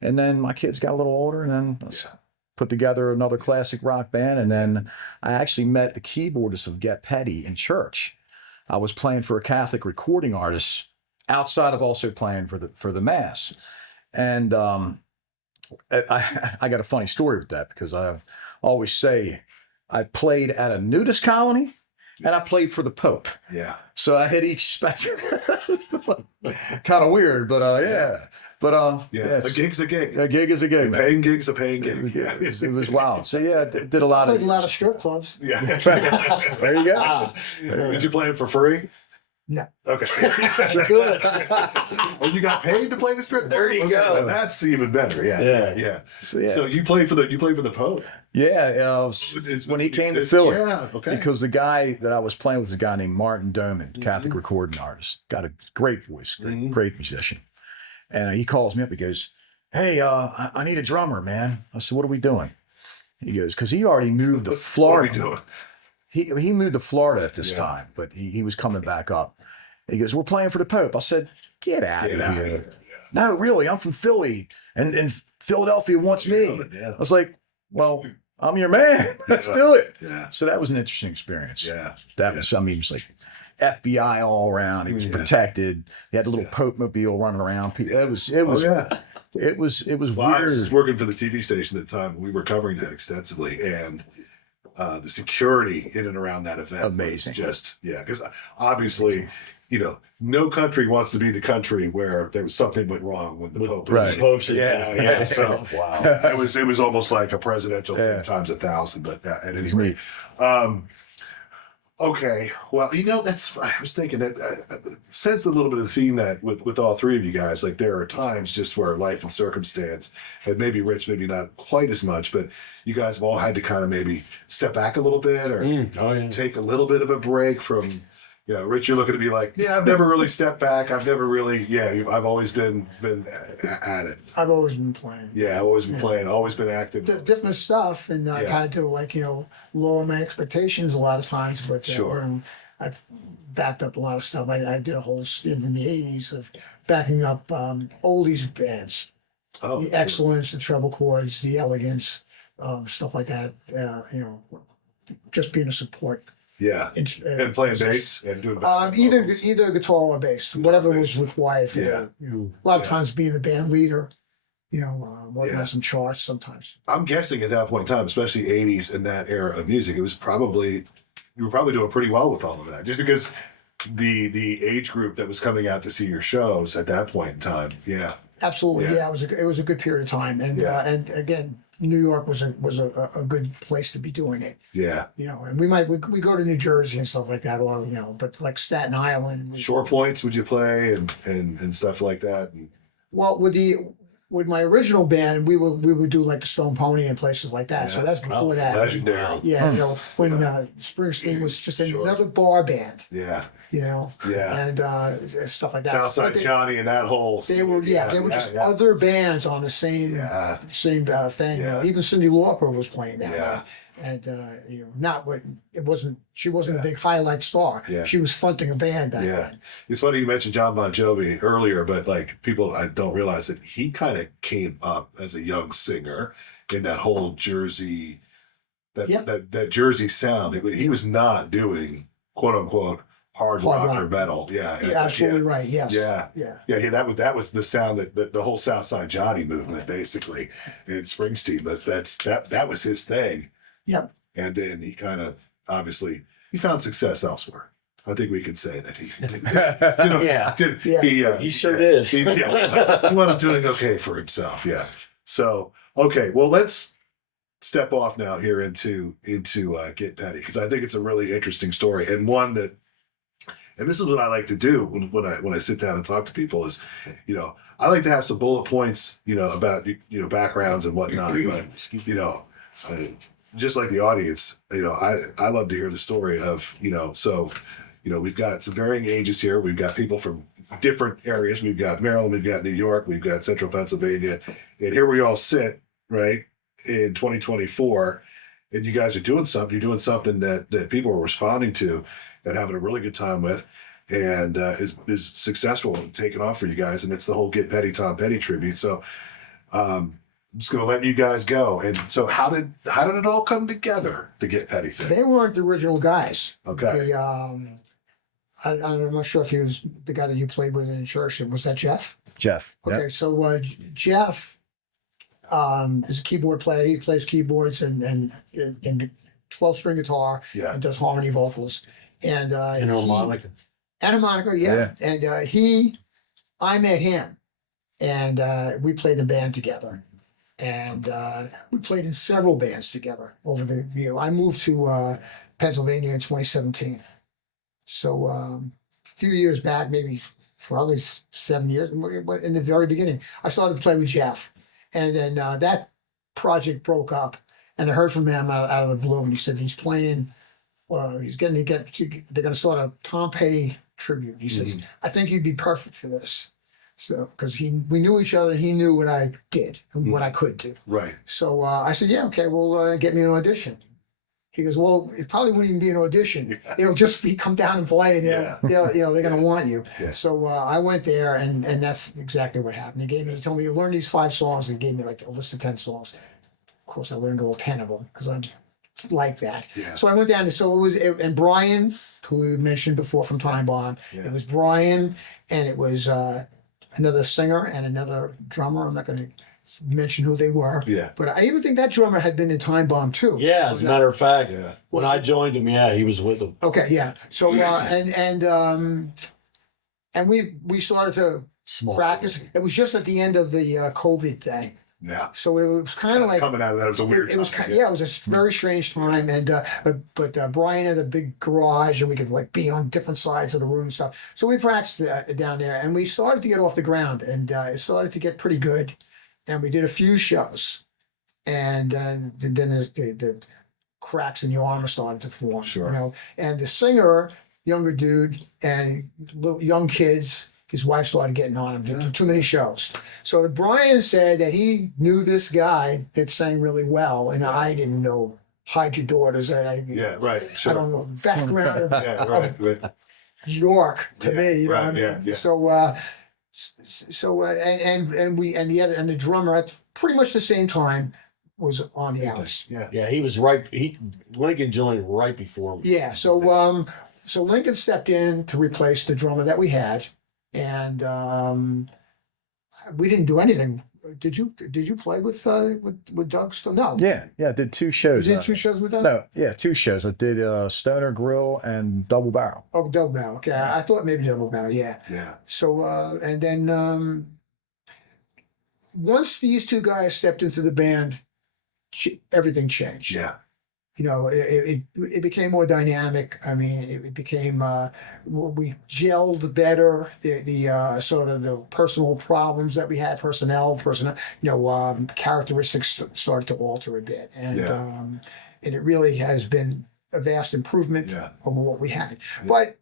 And then my kids got a little older, and then I Yeah. put together another classic rock band, and then I actually met the keyboardist of Get Petty in church. I was playing for a Catholic recording artist outside of also playing for the mass. And I got a funny story with that because I always say I played at a nudist colony and I played for the Pope. Yeah. So I hit each spectrum. Kind of weird, but yeah. But Yeah. A gig's a gig. a gig is a gig, A man. paying gig's a paying gig. Yeah, it was wild. So yeah, did a lot Played of a lot of strip clubs. Yeah. There you go. Did you play it for free? No. Okay. Good. Oh, you got paid to play the strip? There you Okay, go. well, that's even better. Yeah. Yeah. So yeah, So you played for the Pope. yeah. When he came to Philly. Yeah. Okay. Because the guy that I was playing with was a guy named Martin Doman, Catholic recording artist, got a great voice, great musician. And he calls me up. He goes, "Hey, I need a drummer, man." I said, "What are we doing?" He goes, "Because he already moved to What are Florida. we doing? He moved to Florida at this Yeah. time, but he was coming back up." He goes, "We're playing for the Pope." I said, "Get out Get of out here!" of here. No, really, I'm from Philly, and Philadelphia wants me. Yeah. I was like, "Well, I'm your man. Let's Yeah. do it." Yeah. So that was an interesting experience. Yeah. That was, I mean, it was like FBI all around. He was Yeah. protected. He had a little Pope mobile running around. It was, Oh yeah. it was Well, I was weird. working for the TV station at the time. We were covering that extensively, and the security in and around that event Amazing. was just because obviously, no country wants to be the country where there was something went wrong when the Pope was right. in. Popes in Yeah. town. Yeah, so- Wow. It was almost like a presidential Yeah. thing times 1,000. But at any was rate, okay. Well, that's. I was thinking that sense a little bit of the theme that with all three of you guys, like there are times just where life and circumstance, and maybe Rich, maybe not quite as much, but you guys have all had to kind of maybe step back a little bit or Oh, yeah. take a little bit of a break from. Rich, you're looking to be like, yeah, I've never really stepped back. I've never really, I've always been at it. I've always been playing. Yeah, I've always been playing, always been active. Different stuff, and I've Yeah. had to lower my expectations a lot of times. But Sure. I've backed up a lot of stuff. I did a whole stint in the '80s of backing up oldies bands, Oh, the sure. Excellence, the Treble Chords, the Elegance, stuff like that. Just being a support. Yeah. And playing bass and doing Either guitar or bass, whatever was required for Yeah. that. A lot of Yeah. times being the band leader, working Yeah. on some charts sometimes. I'm guessing at that point in time, especially 80s and that era of music, you were probably doing pretty well with all of that. Just because the age group that was coming out to see your shows at that point in time. Yeah. Absolutely, Yeah. yeah. It was a good period of time, and again, New York was a good place to be doing it. Yeah. You know, and we go to New Jersey and stuff like that, or you know, but like Staten Island. Short points would you play and stuff like that? And, Well, with my original band, we would do like the Stone Pony and places like that. So Yeah. that's before that. legendary. Yeah, you know, when Springsteen was just Sure. another bar band, Yeah. you know, Yeah. and stuff like that. Southside But Johnny and that whole. they were just other bands on the same Yeah. thing. Yeah. Even Cyndi Lauper was playing that. Yeah. And you know, not what it wasn't. She wasn't a big highlight star. Yeah. She was fronting a band back Yeah. then. It's funny you mentioned John Bon Jovi earlier, but like people, I don't realize that he kind of came up as a young singer in that whole Jersey, Yep. that Jersey sound. He was not doing quote unquote hard rock or metal. Yeah. You're absolutely right. Yes. Yeah. Yeah. Yeah, that was the sound that the whole Southside Johnny movement basically in Springsteen. But that was his thing. Yep. And then he kind of obviously he found success elsewhere. I think we could say that he, Yeah. Yeah. He sure did. He wound up doing okay for himself. Yeah. So okay, well let's step off now here into Get Petty, because I think it's a really interesting story and one that. And this is what I like to do when I sit down and talk to people is, you know, I like to have some bullet points, you know, about, you know, backgrounds and whatnot. But, you know, just like the audience, you know, I love to hear the story of, you know, so, you know, we've got some varying ages here. We've got people from different areas. We've got Maryland, we've got New York, we've got Central Pennsylvania. And here we all sit, right, in 2024. And you guys are doing something. You're doing something that people are responding to and having a really good time with, and is successful and taking off for you guys. And it's the whole Get Petty Tom Petty tribute. So I'm just gonna let you guys go. And so how did it all come together, the Get Petty thing? They weren't the original guys. Okay. I'm not sure if he was the guy that you played with in church. Was that Jeff? Jeff. Okay, Yep. so Jeff is a keyboard player. He plays keyboards and 12-string guitar Yeah. and does harmony vocals. And And harmonica. and harmonica, yeah. And I met him, and we played in a band together. And we played in several bands together over the year. I moved to Pennsylvania in 2017. So a few years back, maybe probably 7 years, but in the very beginning, I started to play with Jeff. And then that project broke up, and I heard from him out of the blue, and he said he's playing. He's they're going to start a Tom Petty tribute. He says, I think you'd be perfect for this. So, because we knew each other, he knew what I did and what I could do. Right. So I said, yeah, okay, well, get me an audition. He goes, well, it probably wouldn't even be an audition. It'll just be come down and play, and they're going to want you. Yeah. So I went there, and that's exactly what happened. He told me, you learn these 5 songs, and he gave me like a list of 10 songs. Of course, I learned all 10 of them because I'm like that. Yeah. So I went down, and Brian, who we mentioned before from Time Bomb, Yeah. it was Brian, and it was another singer and another drummer. I'm not going to mention who they were. Yeah. But I even think that drummer had been in Time Bomb too. Yeah, as a matter of fact, Yeah. when I joined him, he was with them. Okay, yeah. So and we started to Small. practice. It was just at the end of the COVID thing. Yeah. So it was kind of like Coming out of that was a weird it was time. it was a very strange time, and but Brian had a big garage, and we could like be on different sides of the room and stuff. So we practiced down there, and we started to get off the ground, and it started to get pretty good, and we did a few shows, and then the cracks in the armor started to form. Sure. You know, and the singer, younger dude, and little young kids. His wife started getting on him. Too many shows. So Brian said that he knew this guy that sang really well, and I didn't know Hide Your Daughters. Yeah, right. Sure. I don't know the background of Yeah, right. York to Yeah, me. You know right, what I mean? yeah, yeah. And the drummer at pretty much the same time was on the outs. Yeah. Yeah, he was right. Lincoln joined right before me. Yeah. So Lincoln stepped in to replace the drummer that we had, and we didn't do anything did you play with Doug Stone? No. Yeah, I did 2 You shows. did 2 shows with Doug? No, yeah, 2 shows. I did Stoner Grill and Double Barrel. Oh, Double Barrel. Okay, I thought maybe Double Barrel. Yeah. Yeah. So and then once these 2 guys stepped into the band, everything changed. Yeah. You know, it became more dynamic. I mean, it became we gelled better. The sort of the personal problems that we had, personnel, characteristics started to alter a bit, and and it really has been a vast improvement Yeah. over what we had. But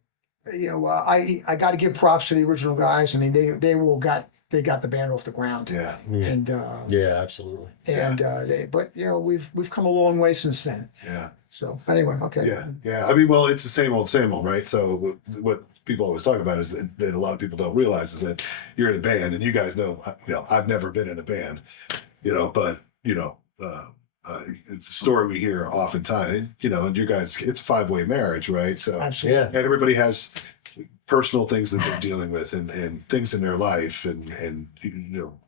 you know, I got to give props to the original guys. I mean, they got the band off the ground. Yeah. And Yeah, absolutely. but you know, we've come a long way since then. Yeah. So anyway, okay. Yeah. Yeah. I mean, well, it's the same old, right? So what people always talk about is that a lot of people don't realize is that you're in a band, and you guys know, I've never been in a band, but it's a story we hear oftentimes, and you guys, it's a 5-way marriage, right? So Absolutely. Yeah. and everybody has personal things that they're dealing with and things in their life and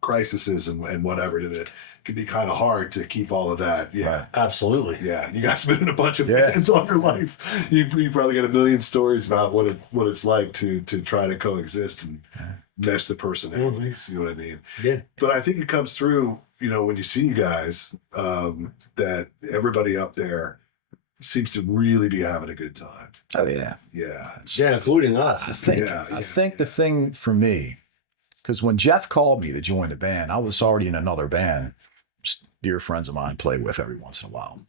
crises and whatever. And it can be kind of hard to keep all of that. Yeah. Absolutely. Yeah. You guys have been in a bunch of Yeah. bands all your life. You probably got a million stories about what it's like to try to coexist and mesh the personalities. You know what I mean? Yeah. But I think it comes through, when you see you guys, that everybody up there seems to really be having a good time. Oh yeah. Yeah. Yeah, including us. I think the thing for me, because when Jeff called me to join the band, I was already in another band. Dear friends of mine play with every once in a while.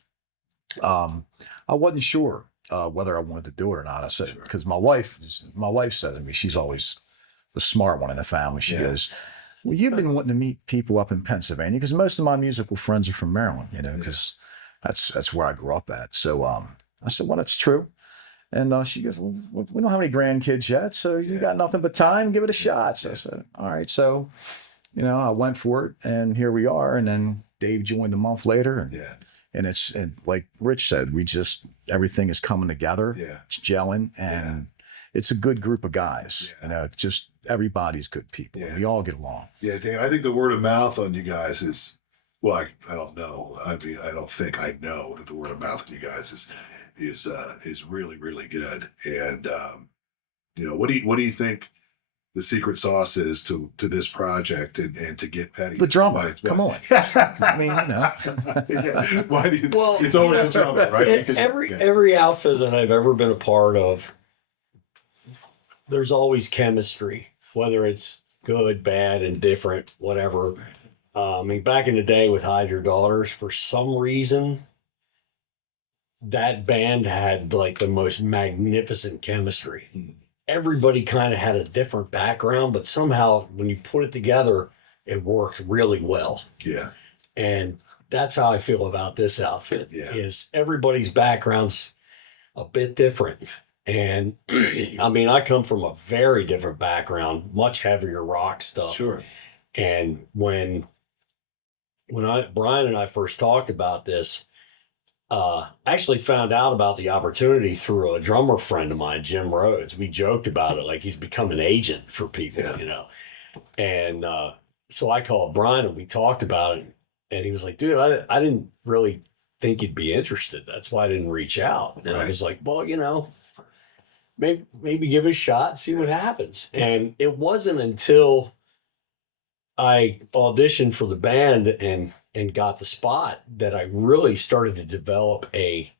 I wasn't sure whether I wanted to do it or not. I said, because my wife said to me, she's always the smart one in the family. She goes, well, you've been wanting to meet people up in Pennsylvania, because most of my musical friends are from Maryland, because that's where I grew up at. So I said, well, that's true. And she goes, well, we don't have any grandkids yet, so you got nothing but time, give it a shot. So I said, all right. So, I went for it, and here we are. And then Dave joined a month later. And and like Rich said, everything is coming together. Yeah. It's gelling, and it's a good group of guys. Just everybody's good people. Yeah. We all get along. Yeah, Dan, I think the word of mouth on you guys is, well, I don't know. I mean, I don't think I know that the word of mouth on you guys is really, really good. And what do you think the secret sauce is to this project and to Get Petty? The drummer, come on. I mean, Yeah. Why do you? Well, it's always the drummer, right? Every outfit that I've ever been a part of, there's always chemistry, whether it's good, bad, indifferent, whatever. I mean, back in the day with Hide Your Daughters, for some reason, that band had like the most magnificent chemistry. Everybody kind of had a different background, but somehow when you put it together, it worked really well. Yeah. And that's how I feel about this outfit. Yeah. Is everybody's background's a bit different. And I mean, I come from a very different background, much heavier rock stuff. Sure. And when Brian and I first talked about this, I actually found out about the opportunity through a drummer friend of mine, Jim Rhodes. We joked about it, like he's become an agent for people, And so I called Brian and we talked about it. And he was like, dude, I didn't really think you'd be interested. That's why I didn't reach out. And I was like, well, maybe give it a shot, see what happens. And it wasn't until I auditioned for the band and got the spot that I really started to develop a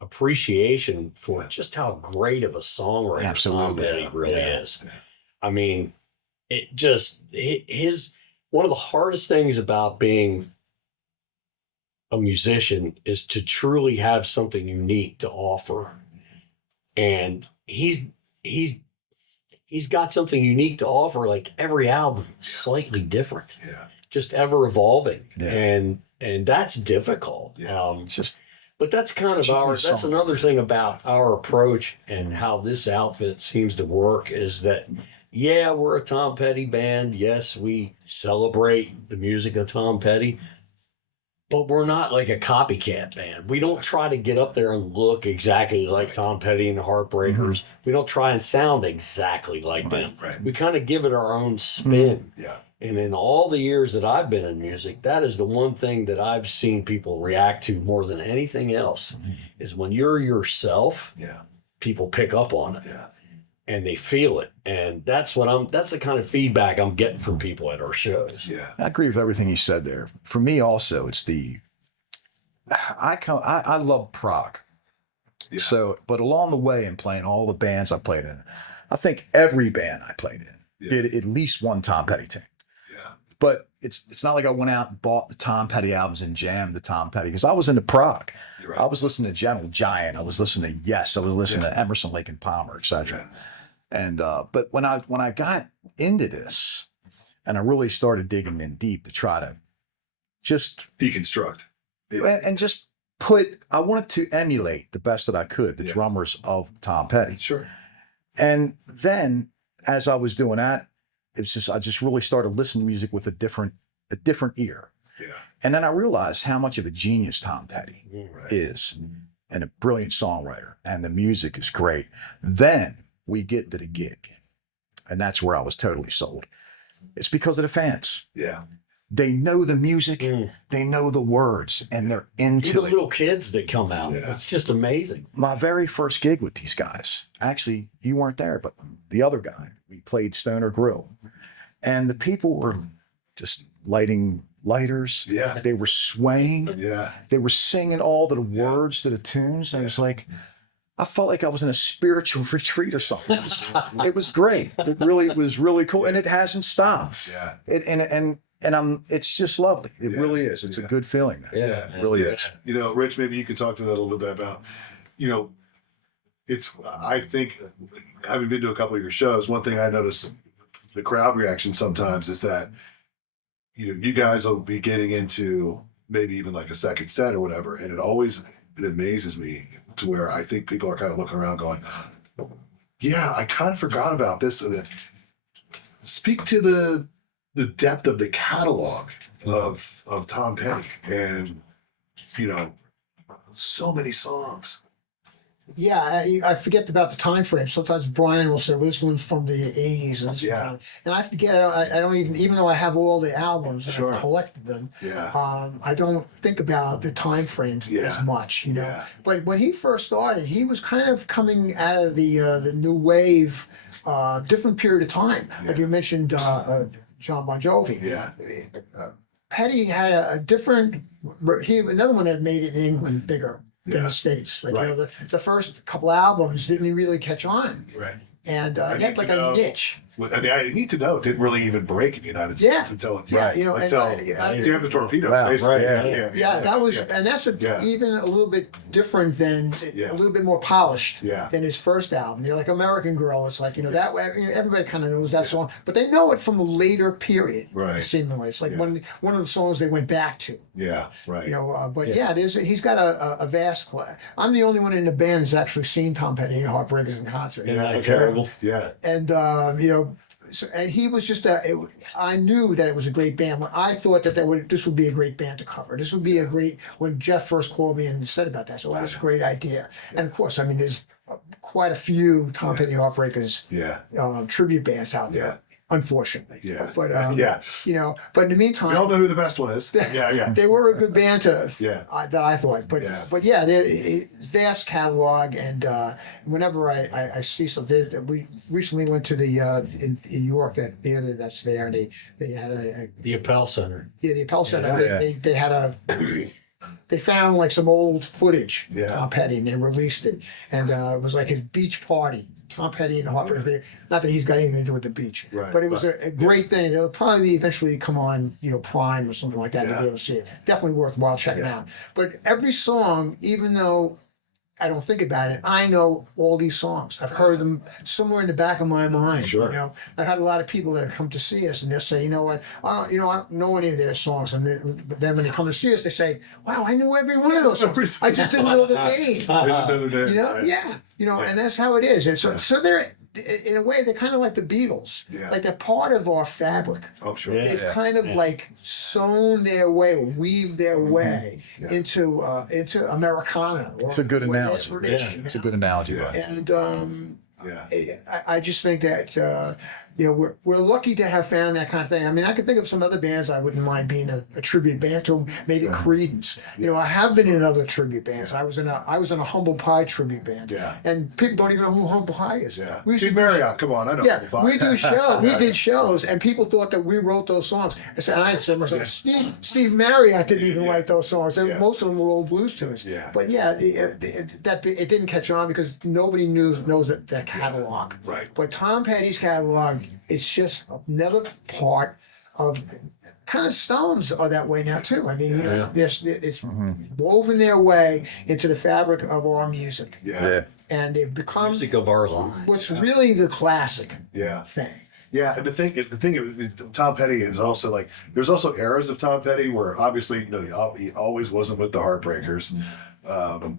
appreciation for just how great of a songwriter Tom Petty really is. Yeah. I mean, it just one of the hardest things about being a musician is to truly have something unique to offer. And he's got something unique to offer. Like every album is slightly different. Yeah. Just ever evolving. Yeah. And that's difficult. Yeah. But that's kind of that's another thing about our approach and how this outfit seems to work is that, yeah, we're a Tom Petty band. Yes, we celebrate the music of Tom Petty, but we're not like a copycat band. We don't try to get up there and look exactly like Tom Petty and the Heartbreakers. Mm-hmm. We don't try and sound exactly like them. Right. We kind of give it our own spin. Yeah. And in all the years that I've been in music, that is the one thing that I've seen people react to more than anything else is when you're yourself, Yeah. people pick up on it Yeah. and they feel it. And that's the kind of feedback I'm getting from people at our shows. Yeah. I agree with everything you said there. For me, also, it's I love prog. Yeah. So, but along the way, in playing all the bands I played in, I think every band I played in Yeah. did at least one Tom Petty thing. Yeah. But it's not like I went out and bought the Tom Petty albums and jammed the Tom Petty because I was into prog. You're right. I was listening to Gentle Giant. I was listening to Yes. I was listening to Emerson, Lake and Palmer, etc. And but when I got into this, and I really started digging in deep to try to just Deconstruct. Yeah. and just I wanted to emulate the best that I could the Yeah. drummers of Tom Petty. Sure. And then as I was doing that, I just really started listening to music with a different ear. Yeah. And then I realized how much of a genius Tom Petty Right. is and a brilliant songwriter, and the music is great. Then we get to the gig, and that's where I was totally sold. It's because of the fans. Yeah. They know the music, Mm. they know the words, and they're into Even it. little kids that come out, Yeah. it's just amazing. My very first gig with these guys, actually, you weren't there, but the other guy, we played Stoner Grill, and the people were just lighting lighters. Yeah. They were swaying. Yeah. They were singing all the words to the tunes. And it was like, I felt like I was in a spiritual retreat or something. It was great. It was really cool. And it hasn't stopped. Yeah. It's just lovely. It Yeah. really is. It's a Yeah. good feeling. Man. Yeah. It really Yeah. is. You know, Rich, maybe you could talk to that a little bit about, I think, having been to a couple of your shows, one thing I notice the crowd reaction sometimes is that, you guys will be getting into maybe even like a second set or whatever. And it amazes me to where I think people are kind of looking around going, yeah, I kind of forgot about this. Speak to the depth of the catalog of Tom Petty and, so many songs. Yeah, I forget about the time frame. Sometimes Brian will say, well, this one's from the 80s. Yeah. And I forget, I don't even though I have all the albums and Sure. I've collected them, Yeah. I don't think about the time frames Yeah. as much, Yeah. But when he first started, he was kind of coming out of the new wave, different period of time. Like Yeah. you mentioned, John Bon Jovi. Yeah. Petty had a different. Another one that made it in England bigger than Yeah. the States. Like, Right. the first couple albums didn't really catch on, Right. and I it need had like to know- a niche. I need to know, it didn't really even break in the United Yeah. States until Yeah, and Damn the Torpedoes, Wow, basically. right, yeah, that was, yeah. and that's Yeah. even a little bit different than Yeah. a little bit more polished Yeah. than his first album. Like American Girl. It's like that way. Everybody kind of knows that song, but they know it from a later period. Right. Seemingly, it's like Yeah. one of the songs they went back to. Yeah, right. But he's got a vast. I'm the only one in the band that's actually seen Tom Petty and Heartbreakers in concert. Isn't that terrible? Yeah. And and he was just I knew that it was a great band. I thought that this would be a great band to cover. This would be a great. When Jeff first called me and said about that, so that's a great idea. And of course, I mean, there's quite a few Tom Petty Heartbreakers Yeah. Tribute bands out there. Yeah. Unfortunately. Yeah. But Yeah. but in the meantime, We all know who the best one is. Yeah, yeah. they were a good band Yeah. that I thought. But Yeah. they vast catalog, and whenever I see something, we recently went to the in New York, that theater that's there. They had The Appel Center. the Appel Center. Yeah. They had they found like some old footage Yeah. of Tom Petty, and they released it, and it was like his beach party. Tom Petty and Heartbreakers. Not that he's got anything to do with the beach, Right, but it was a great thing. It'll probably eventually come on, Prime or something like that. Yeah. To be able to see it. Definitely worthwhile checking Yeah. out. But every song, even though I don't think about it, I know all these songs. I've heard them somewhere in the back of my mind. Sure. I've had a lot of people that come to see us, and they'll say, what, I don't know any of their songs. But then when they come to see us, they say, wow, I knew every one of those songs. I just didn't know the name. There's another day. Yeah. And that's how it is. And so they're, in a way, they're kind of like the Beatles. Yeah. Like they're part of our fabric. Oh, sure. Yeah. They've kind of like sewn their way, weaved their way Yeah. into Americana. Or It's a good whatever analogy. it is, Yeah. you It's a know? good analogy. Yeah. Bud. And Yeah. I just think that we're lucky to have found that kind of thing. I mean, I can think of some other bands I wouldn't mind being a tribute band to, maybe Creedence. I have been in other tribute bands. I was in a Humble Pie tribute band. Yeah. And people don't even know who Humble Pie is. Yeah. We used Steve to do Marriott, come on, I know. Yeah, Humble Pie. we do shows. We did shows, and people thought that we wrote those songs. I said to myself, Steve Marriott didn't even write those songs. Most of them were old blues tunes. Yeah. But it didn't catch on because nobody knows that catalog. Right. But Tom Petty's catalog is just another part of. Kind of Stones are that way now too. I mean, it's woven their way into the fabric of our music, Yeah. and they've become Music of our lives. what's really the classic Yeah. thing. Yeah, and the thing, Tom Petty is also like. There's also eras of Tom Petty where obviously, he always wasn't with the Heartbreakers, and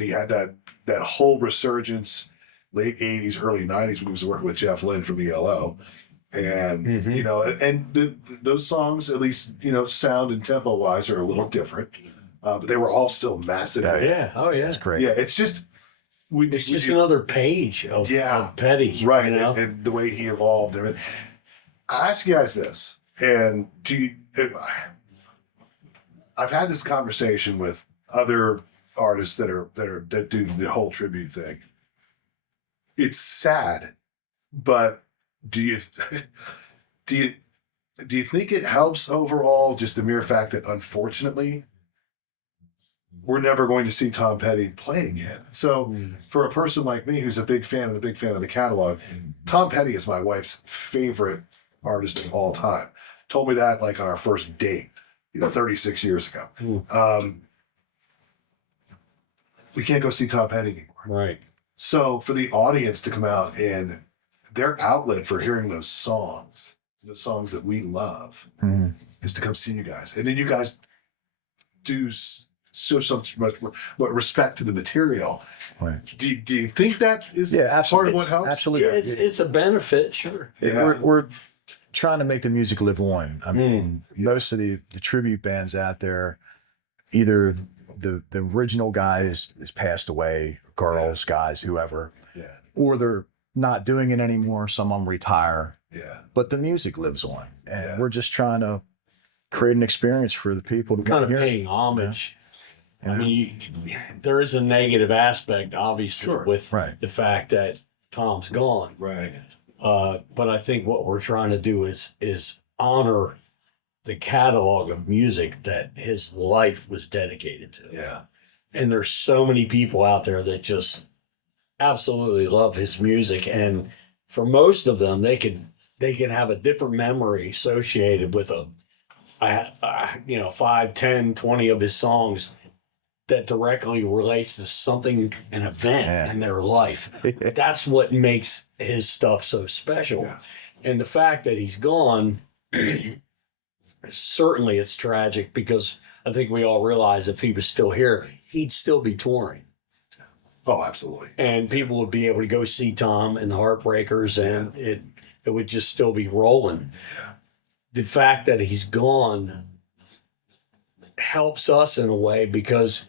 he had that whole resurgence, late '80s, early '90s when he was working with Jeff Lynne from ELO, and those songs, at least sound and tempo wise, are a little different, but they were all still massive hits. Yeah. Oh yeah. That's great. Yeah, it's just It's just another page of Petty. right, You know? and the way he evolved. And I ask you guys this, and I've had this conversation with other artists that do the whole tribute thing. It's sad, but do you think it helps overall? Just the mere fact that unfortunately, we're never going to see Tom Petty play again. So for a person like me who's a big fan of the catalog, Tom Petty is my wife's favorite artist of all time. Told me that like on our first date, 36 years ago. We can't go see Tom Petty anymore. Right. So for the audience to come out and their outlet for hearing those songs that we love, is to come see you guys. And then you guys do so much respect to the material. Right. Do you think that is part of what helps? Absolutely. It's a benefit, sure. Yeah. We're trying to make the music live on. I mean, most of the tribute bands out there, either the original guy is passed away, girls, guys, whoever, or they're not doing it anymore. Some of them retire. Yeah. But the music lives on, and we're just trying to create an experience for the people to Kind of hear. paying homage. Yeah. I mean, there is a negative aspect, obviously, with Right. the fact that Tom's gone. Right. But I think what we're trying to do is honor the catalog of music that his life was dedicated to. Yeah. And there's so many people out there that just absolutely love his music, and for most of them, they can have a different memory associated with 5, 10, 20 of his songs that directly relates to something, an event in their life. That's what makes his stuff so special. Yeah. And the fact that he's gone, certainly it's tragic, because I think we all realize if he was still here, he'd still be touring. Oh, absolutely. And people would be able to go see Tom and the Heartbreakers, and it would just still be rolling. Yeah. The fact that he's gone helps us in a way, because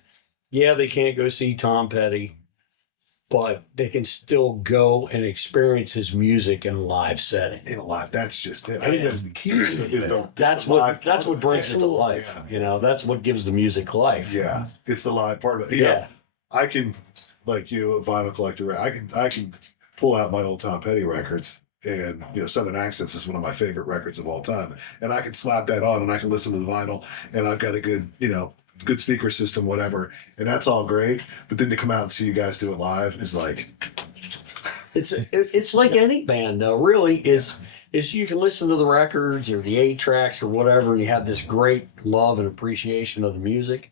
they can't go see Tom Petty, but they can still go and experience his music in a live setting. In a live, that's just it. I think that's the key. That's what brings it to life. Yeah. That's what gives the music life. Yeah, it's the live part of it. Yeah. I can, like you, a vinyl collector. I can pull out my old Tom Petty records, and Southern Accents is one of my favorite records of all time, and I can slap that on and I can listen to the vinyl, and I've got a good good speaker system, whatever, and that's all great. But then to come out and see you guys do it live is like, it's like any band though. Really, is you can listen to the records or the 8 tracks or whatever, and you have this great love and appreciation of the music.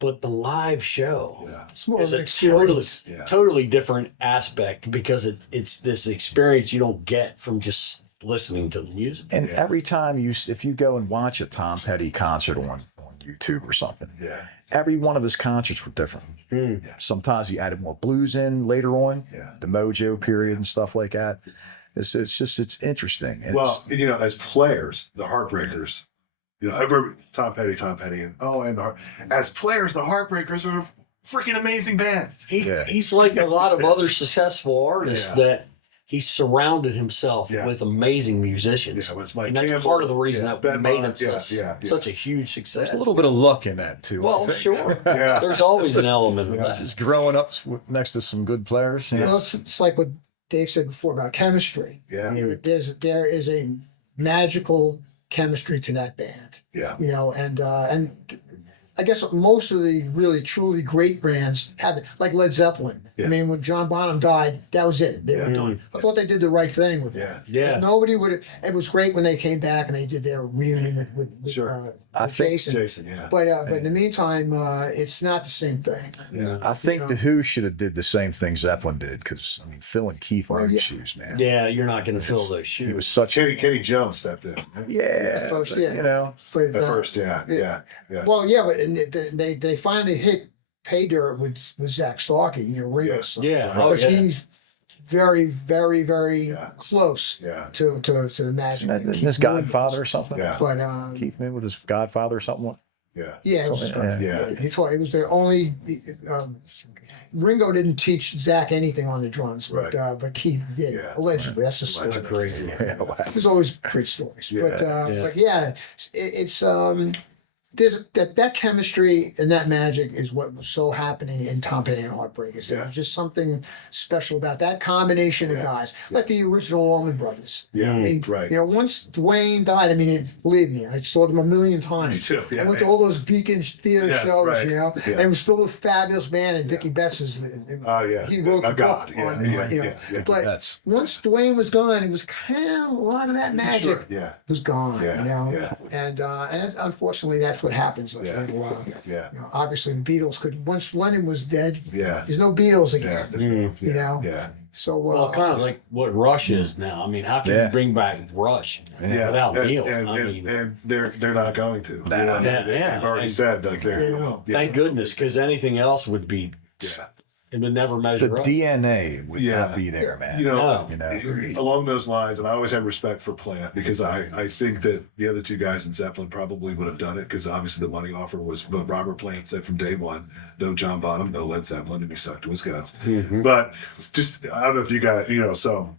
But the live show It's more is of an a totally, experience. totally different aspect, because it's this experience you don't get from just listening to the music. And every time if you go and watch a Tom Petty concert on YouTube or something, every one of his concerts were different. Sometimes he added more blues in later on, the Mojo period and stuff like that. It's interesting. And well, as players, the Heartbreakers, I remember Tom Petty, as players, the Heartbreakers are a freaking amazing band. He's like a lot of other successful artists that he surrounded himself Yeah. with amazing musicians. Yeah, it was Mike And that's Campbell, part of the reason yeah, that Ben made him Mott, yeah, yeah. such a huge success. There's a little bit of luck in that too. I Well, think. sure. Yeah. There's always an element of Yeah. that. Just growing up next to some good players. You know? Well, it's like what Dave said before about chemistry. Yeah. There is a magical chemistry to that band. Yeah. You know, and I guess most of the really truly great bands have it, like Led Zeppelin. Yeah. I mean, when John Bonham died, that was it. They were done. I thought they did the right thing with it. Yeah. Yeah. Nobody would. It was great when they came back and they did their reunion with Sure. I with think Jason. Jason, yeah. But in the meantime, it's not the same thing. Yeah. I think the Who should have did the same thing Zeppelin did because I mean Phil and Keith were in yeah. shoes, man. Yeah, you're not going to fill those He shoes. was such a Kenny Jones stepped in. yeah, First, but, yeah. you know. But At first, yeah. well, yeah, but and they finally hit pay dirt with Zach Starkey, Ringo's son. Yeah. Oh, Because yeah. he's very, very, very Yeah. close Yeah. to the magic. Isn't Keith his Moon. godfather or something? Yeah. But Keith Moon with his godfather or something. Yeah. yeah, it was Yeah. Yeah. he taught. It was the only. Ringo didn't teach Zach anything on the drums, Right. but Keith did. Yeah. Allegedly, that's the story. Allegedly. Crazy. Yeah, wow. There's always great stories, Yeah. but yeah, it's there's that chemistry and that magic is what was so happening in Tom Petty and Heartbreakers. There Yeah. was just something special about that combination of Yeah. guys, like the original Allman Brothers. Yeah. I mean, Right. you know, once Dwayne died, I mean, believe me, I saw them a million times. Me too, yeah. I went to all those Beacon Theater Yeah, shows, right. you know, Yeah. and it was still a fabulous band, and Dickie Betts is. Oh, yeah. He wrote A the god. book Yeah, on, yeah, you know, yeah. but Betts. once Dwayne was gone, it was kind of a lot of that magic Sure. Yeah. was gone, Yeah, you know, yeah. and unfortunately that's what happens. Yeah. Later on. Yeah. You know, obviously the Beatles couldn't. Once Lennon was dead, Yeah. there's no Beatles Yeah. again. There's no- You know? Yeah. So Well, kind of like what Rush is now. I mean, how can Yeah. you bring back Rush Yeah. without and, Neil? and, I and, mean, and they're not going to. Nah. You know, Yeah, they've yeah. already And- said like They they're. will. Yeah. thank goodness, because anything else would be, Yeah. it would never measure The up. DNA would Yeah. not be there, man. You know, You know. along those lines, and I always had respect for Plant because I think that the other two guys in Zeppelin probably would have done it because obviously the money offer was, but Robert Plant said from day one, no John Bonham, no Led Zeppelin, and he stuck to his guns. Mhm. But just, I don't know if you got, some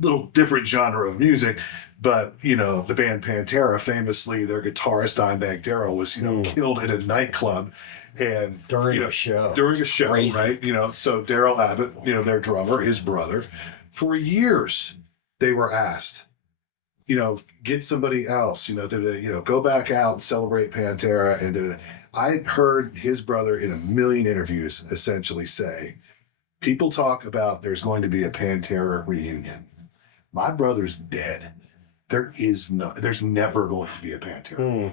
little different genre of music, but, the band Pantera, famously, their guitarist Dimebag Darrell was, killed at a nightclub. And During a show. during a show, Crazy. right? So Daryl Abbott, their drummer, his brother, for years they were asked, get somebody else, go back out and celebrate Pantera. And I heard his brother in a million interviews essentially say, people talk about there's going to be a Pantera reunion. My brother's dead. There's never going to be a Pantera reunion.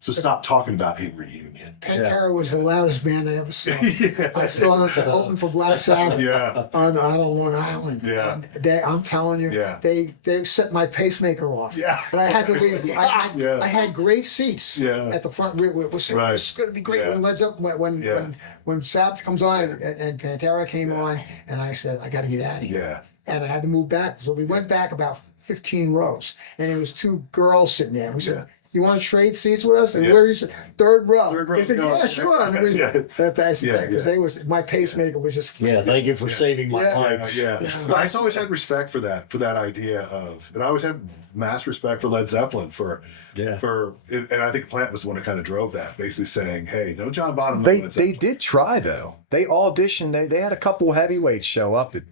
So stop talking about a reunion. Pantera was the loudest band I ever saw. Yeah. I saw them open for Black Sabbath Yeah. on Long Island. Yeah. And I'm telling you, Yeah. they set my pacemaker off. Yeah. But I had to leave. Yeah. I had great seats Yeah. at the front. It was Right. going to be great Yeah. when Led Zeppelin, Yeah. when Sabbath comes on and Pantera came on, and I said, I got to get out of here. Yeah. And I had to move back. So we went back about 15 rows, and there was two girls sitting there. We said, Yeah. "You want to trade seats with us?" And Yeah. where you said, "Third row." Third row, They said, go. "Yeah, sure." And we, Yeah. that's the Yeah, thing, 'cause yeah. my pacemaker was just Yeah, thank you for saving my Yeah. life. Yeah. But I just always had respect for that idea of, and I always had mass respect for Led Zeppelin and I think Plant was the one who kind of drove that, basically saying, hey, no John Bonham. no They Led Zeppelin. did try though. They auditioned. They had a couple heavyweights show up that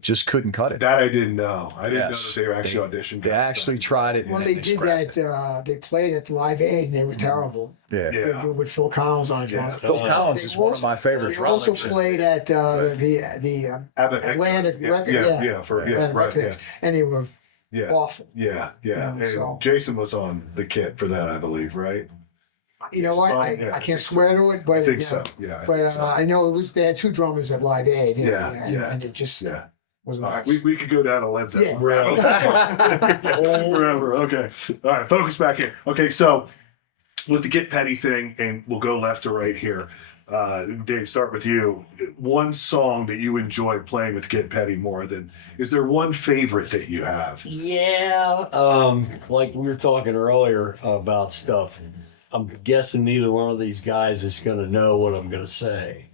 just couldn't cut it. That I didn't know. I didn't know Yes. that they were actually auditioned. They actually tried it. well, and they they did scrapped that. They played at Live Aid, and they were terrible. it. Yeah. Yeah. With Phil Collins on drums. Yeah. Phil Collins is one of my favorite They also drummers. played at the Abbott Atlantic yeah, Record. yeah, Yeah, yeah, for- yeah, Atlantic right, Records. And they were Yeah. awful. Yeah. Yeah. Yeah, And so- Jason was on the kit for that, I believe, right? You know what? fine, yeah, I I can't think swear to it, but I think you so. know, Yeah. I But think so. I know they had two drummers at Live Aid. Yeah, yeah. And it just Yeah. was All nice. right, we could go down a Led Zeppelin Yeah. rabbit hole. Forever. Okay. All right, focus back in. Okay, so with the Get Petty thing, and we'll go left to right here. Dave, start with you. One song that you enjoy playing with Get Petty more than, is there one favorite that you have? Yeah, like we were talking earlier about stuff. I'm guessing neither one of these guys is going to know what I'm going to say.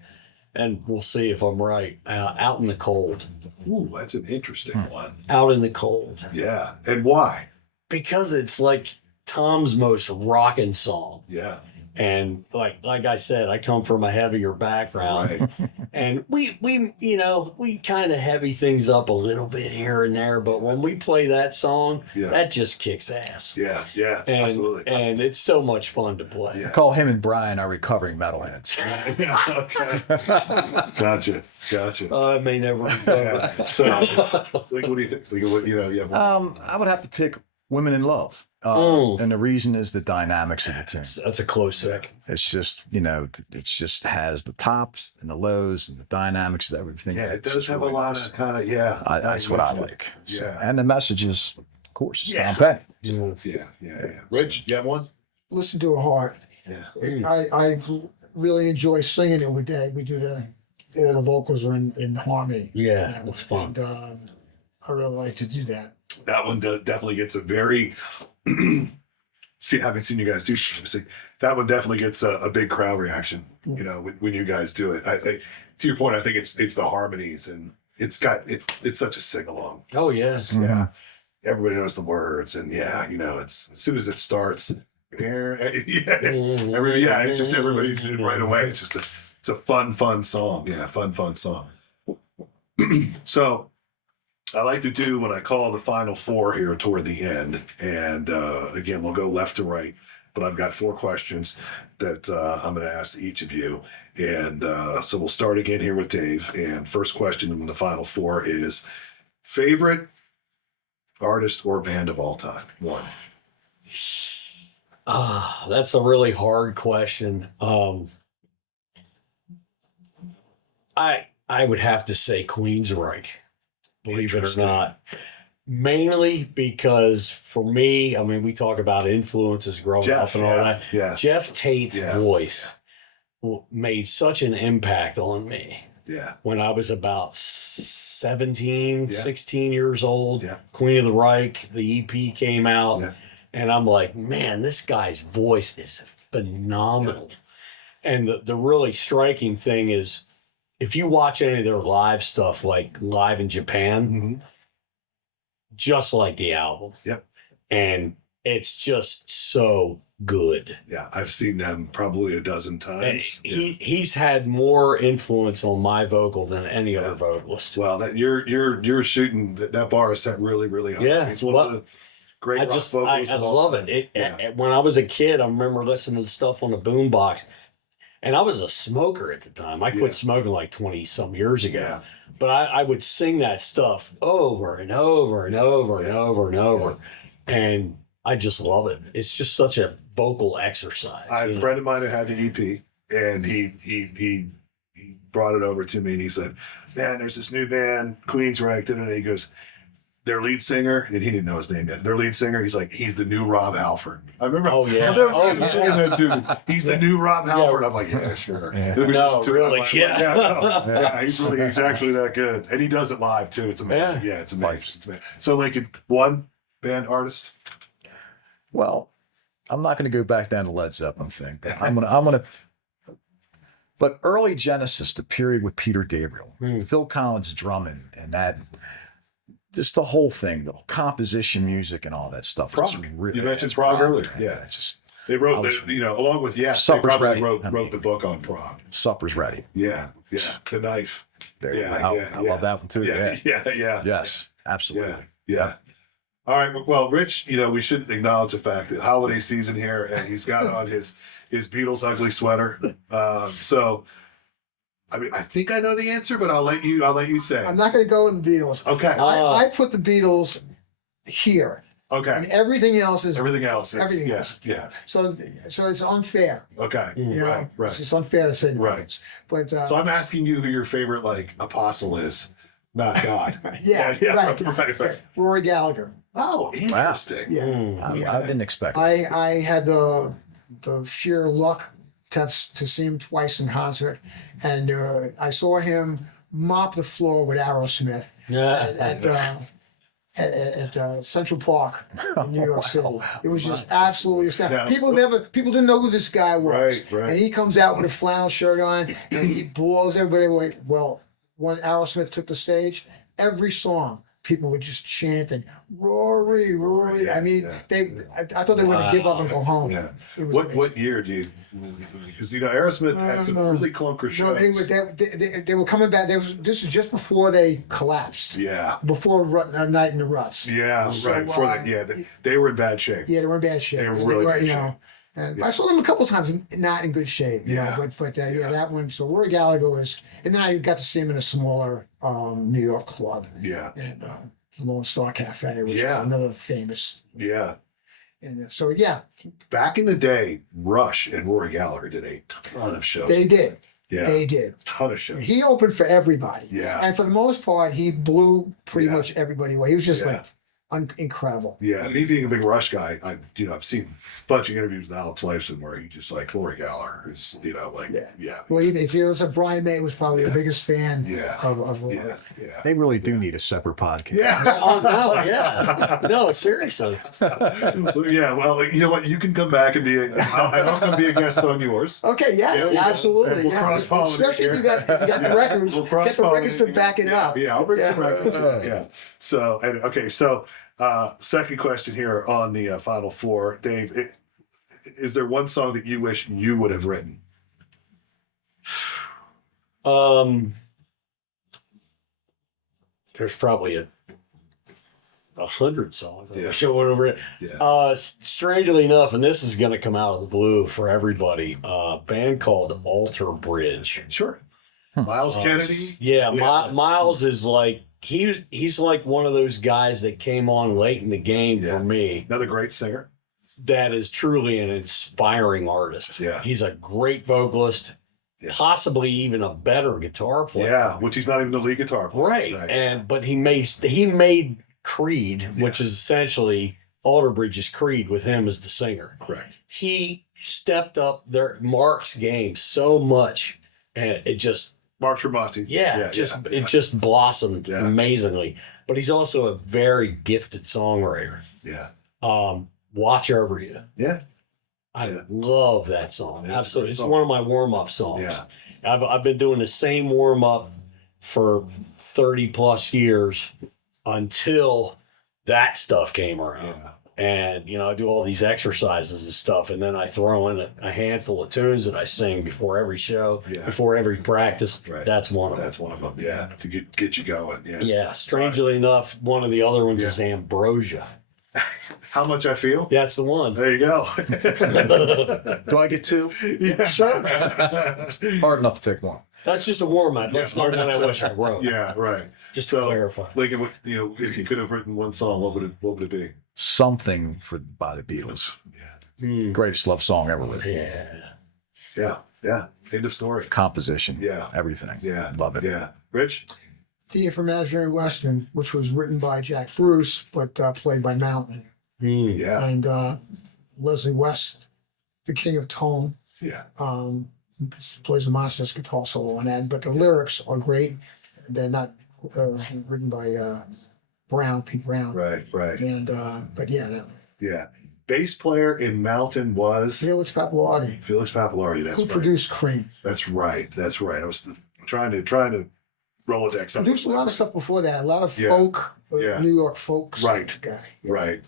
and we'll see if I'm right. Out in the cold. Ooh, that's an interesting one. Out in the cold. Yeah. And why? Because it's like Tom's most rocking song. Yeah. And like I said, I come from a heavier background, Right. and we kind of heavy things up a little bit here and there. But when we play that song, Yeah. that just kicks ass. Yeah. Yeah. And, Absolutely. and it's so much fun to play. Yeah. I call him and Brian our recovering metalheads. Okay. Gotcha. I may never Yeah. recover. So, like, what do you think? Like, what, yeah. I would have to pick Women in Love. Mm. And the reason is the dynamics of the tune. That's a close second. It's just, it just has the tops and the lows and the dynamics of everything. Yeah, it It's does just have a really lot nice. of kind of, yeah. That's what I like. So, Yeah. and the messages, of course, is Yeah. Tom Petty. Yeah. Rich, you have one? Listen to a heart. Yeah. I really enjoy singing it with Dave. We do all the vocals are in harmony. Yeah, it's fun. And, I really like to do that. That one definitely gets a very, see, haven't seen you guys do music. That one definitely gets a big crowd reaction, when you guys do it. I to your point, I think it's the harmonies, and it's such a sing along. Oh yes. Yeah. Everybody knows the words, and it's as soon as it starts, it's just everybody right away. It's a fun song. Yeah, fun song. So I like to do when I call the final four here toward the end, and again we'll go left to right, but I've got 4 questions that I'm going to ask each of you, and so we'll start again here with Dave. And first question in the final 4 is favorite artist or band of all time. 1. That's a really hard question. I would have to say Queensryche, believe it or Interesting. not. Mainly because for me, I mean, we talk about influences growing Jeff, up and all that. yeah, Jeff Tate's Yeah. voice made such an impact on me yeah, when I was about 17, Yeah. 16 years old. Yeah. Queen of the Reich, the EP came out, Yeah. and I'm like, man, this guy's voice is phenomenal. And the really striking thing is, if you watch any of their live stuff, like live in Japan, Mhm. just like the album. Yep. And it's just so good. yeah. I've seen them probably a dozen And times. he's had more influence on my vocal than any Yeah. other vocalist. Well, that you're shooting that bar is set really, really high. Yeah, He's one well, of the great I rock just vocalists I of all love time. it. Yeah. When I was a kid, I remember listening to stuff on the boombox, and I was a smoker at the time. I quit Yeah. smoking like 20 some years ago, Yeah. but I would sing that stuff over and over and over and over and over, and I just love it. It's just such a vocal exercise. I had you a know? friend of mine who had the EP, and he brought it over to me, and he said, "Man, there's this new band, Queensryche." And he goes, "Their lead singer," and he didn't know his name yet. Their lead singer, he's like, "He's the new Rob Halford." I remember. Oh, yeah. I'll never Oh, forget him saying that to me. He's the new Rob Halford. I'm like, yeah, sure. Yeah. Then we No, listened to it, I'm really, like, yeah. no. Yeah, he's actually that good, and he does it live too. It's amazing. Yeah, it's amazing. It's amazing. So, like, one band artist. Well, I'm not going to go back down the Led Zeppelin thing. But early Genesis, the period with Peter Gabriel, Phil Collins drumming, and that, just the whole thing, the composition, music, and all that stuff. was Prog. really- You mentioned it's Prog earlier. man. Yeah. It's just They wrote, I was- along with Yes, Supper's they probably Ready. wrote I mean- the book on Prague. Supper's Ready. Yeah, The Knife. There, Yeah, I love that one too. Yeah. Yeah. Yes, absolutely. Yeah. All right. Well, Rich, we should acknowledge the fact that holiday season here, and he's got on his Beatles ugly sweater. So, I mean, I think I know the answer, but I'll let you say. I'm not going to go with the Beatles. Okay. I put the Beatles here, and Okay. everything else is Everything else. Everything Yeah. else. Yeah. so it's unfair. Okay. You know, Right. it's just unfair to say the Right. Beatles. But So I'm asking you who your favorite apostle is, not God. yeah, Right. Rory Gallagher. Oh, interesting. Yeah, I didn't expect it. I had the sheer luck to see him twice in concert, and I saw him mop the floor with Aerosmith Yeah. at Central Park in New York City. It was just absolutely astounding. Yeah. People didn't know who this guy was. Right. And he comes out with a flannel shirt on and he blows everybody away. Well, when Aerosmith took the stage, every song, people were just chanting, Rory, Rory. Yeah, I mean, yeah. I thought they were going to give up and go home. Yeah. It was What amazing. year do you? Because Aerosmith had some really clunker No, shows. they were coming back. This is just before they collapsed. Yeah. Before Night in the Ruts. Yeah. So, Right. Before that, yeah, they were in bad shape. Yeah, they were in bad shape. They were really bad you shape. know. And I saw them a couple times, not in good shape. You Yeah. know, but that one. So Rory Gallagher was, and then I got to see him in a smaller New York club, Yeah. and the Lone Star Cafe, which Yeah. is another famous. Yeah. And so yeah, Back in the day, Rush and Rory Gallagher did a ton of shows. they did. Yeah. They did. Ton of shows. He opened for everybody. Yeah. And for the most part, he blew pretty Yeah. much everybody away. He was just Yeah. like incredible. Yeah, me being a big Rush guy, I've seen a bunch of interviews with Alex Lifeson where he just like Rory Gallagher is, yeah. Well, if you listen, Brian May was probably the biggest fan Yeah. of Rory. Yeah, They really do need a separate podcast. yeah. Oh no, yeah, no, seriously. Yeah, well, you know what? You can come back and and I'll come be a guest on yours. Okay, yes, Yeah, absolutely. and we'll yeah. cross-pollinate Especially if here. you got the records. We'll Get the records to back it yeah, up. Yeah, I'll bring some Yeah. records. Yeah. So, okay, so second question here on the Final Four. Dave, is there one song that you wish you would have written? There's probably 100 songs. Yeah. I would have written. Yeah. Strangely enough, and this is going to come out of the blue for everybody, a band called Alter Bridge. Sure. Miles Kennedy? Yeah, Yeah. Miles is like he's like one of those guys that came on late in the game Yeah. for me. Another great singer. That is truly an inspiring artist. Yeah. He's a great vocalist, Yeah. possibly even a better guitar player. Yeah, which he's not even the lead guitar player. Right. But he made Creed, which is essentially Alter Bridge's Creed with him as the singer. Correct. He stepped up Mark's game so much, and it just Mark Tremonti. it just blossomed Yeah. amazingly. But he's also a very gifted songwriter. Yeah. Watch Over You. Yeah. I Yeah. love that song. It's a Absolutely. great It's song. one of my warm-up songs. Yeah. I've been doing the same warm-up for 30 plus years until that stuff came around. Yeah. And, I do all these exercises and stuff. And then I throw in a handful of tunes that I sing before every show, Yeah. before every practice. Right. That's one of them. That's one of them. Yeah. To get you going. Yeah. Yeah. Strangely enough, one of the other ones Yeah. is Ambrosia. How Much I Feel? That's the one. There you go. Do I get two? Yeah. Sure. Hard enough to pick one. That's just a warm-up. That's not one I wish I wrote. Yeah, right. Just to clarify. Lincoln, if you could have written one song, what would it be? Something by the Beatles. Hmm. Greatest love song ever written. Yeah. Yeah. Yeah. End of story. Composition. Yeah. Everything. Yeah. Love it. Yeah. Rich? Thea for Imaginary Western, which was written by Jack Bruce, but played by Mountain. Hmm. Yeah. And Leslie West, the King of Tone, Yeah. plays the monstrous guitar solo on that. But the lyrics are great. They're not written by Pete Brown. Right. Right. And but yeah, Yeah. Bass player in Mountain was Felix Pappalardi, Felix Pappalardi. That's who right. produced Cream. That's right. That's right. I was trying to Rolodex. Produced a lot of stuff before that. A lot of Yeah. folk, Yeah. New York folk Right. guy. Right.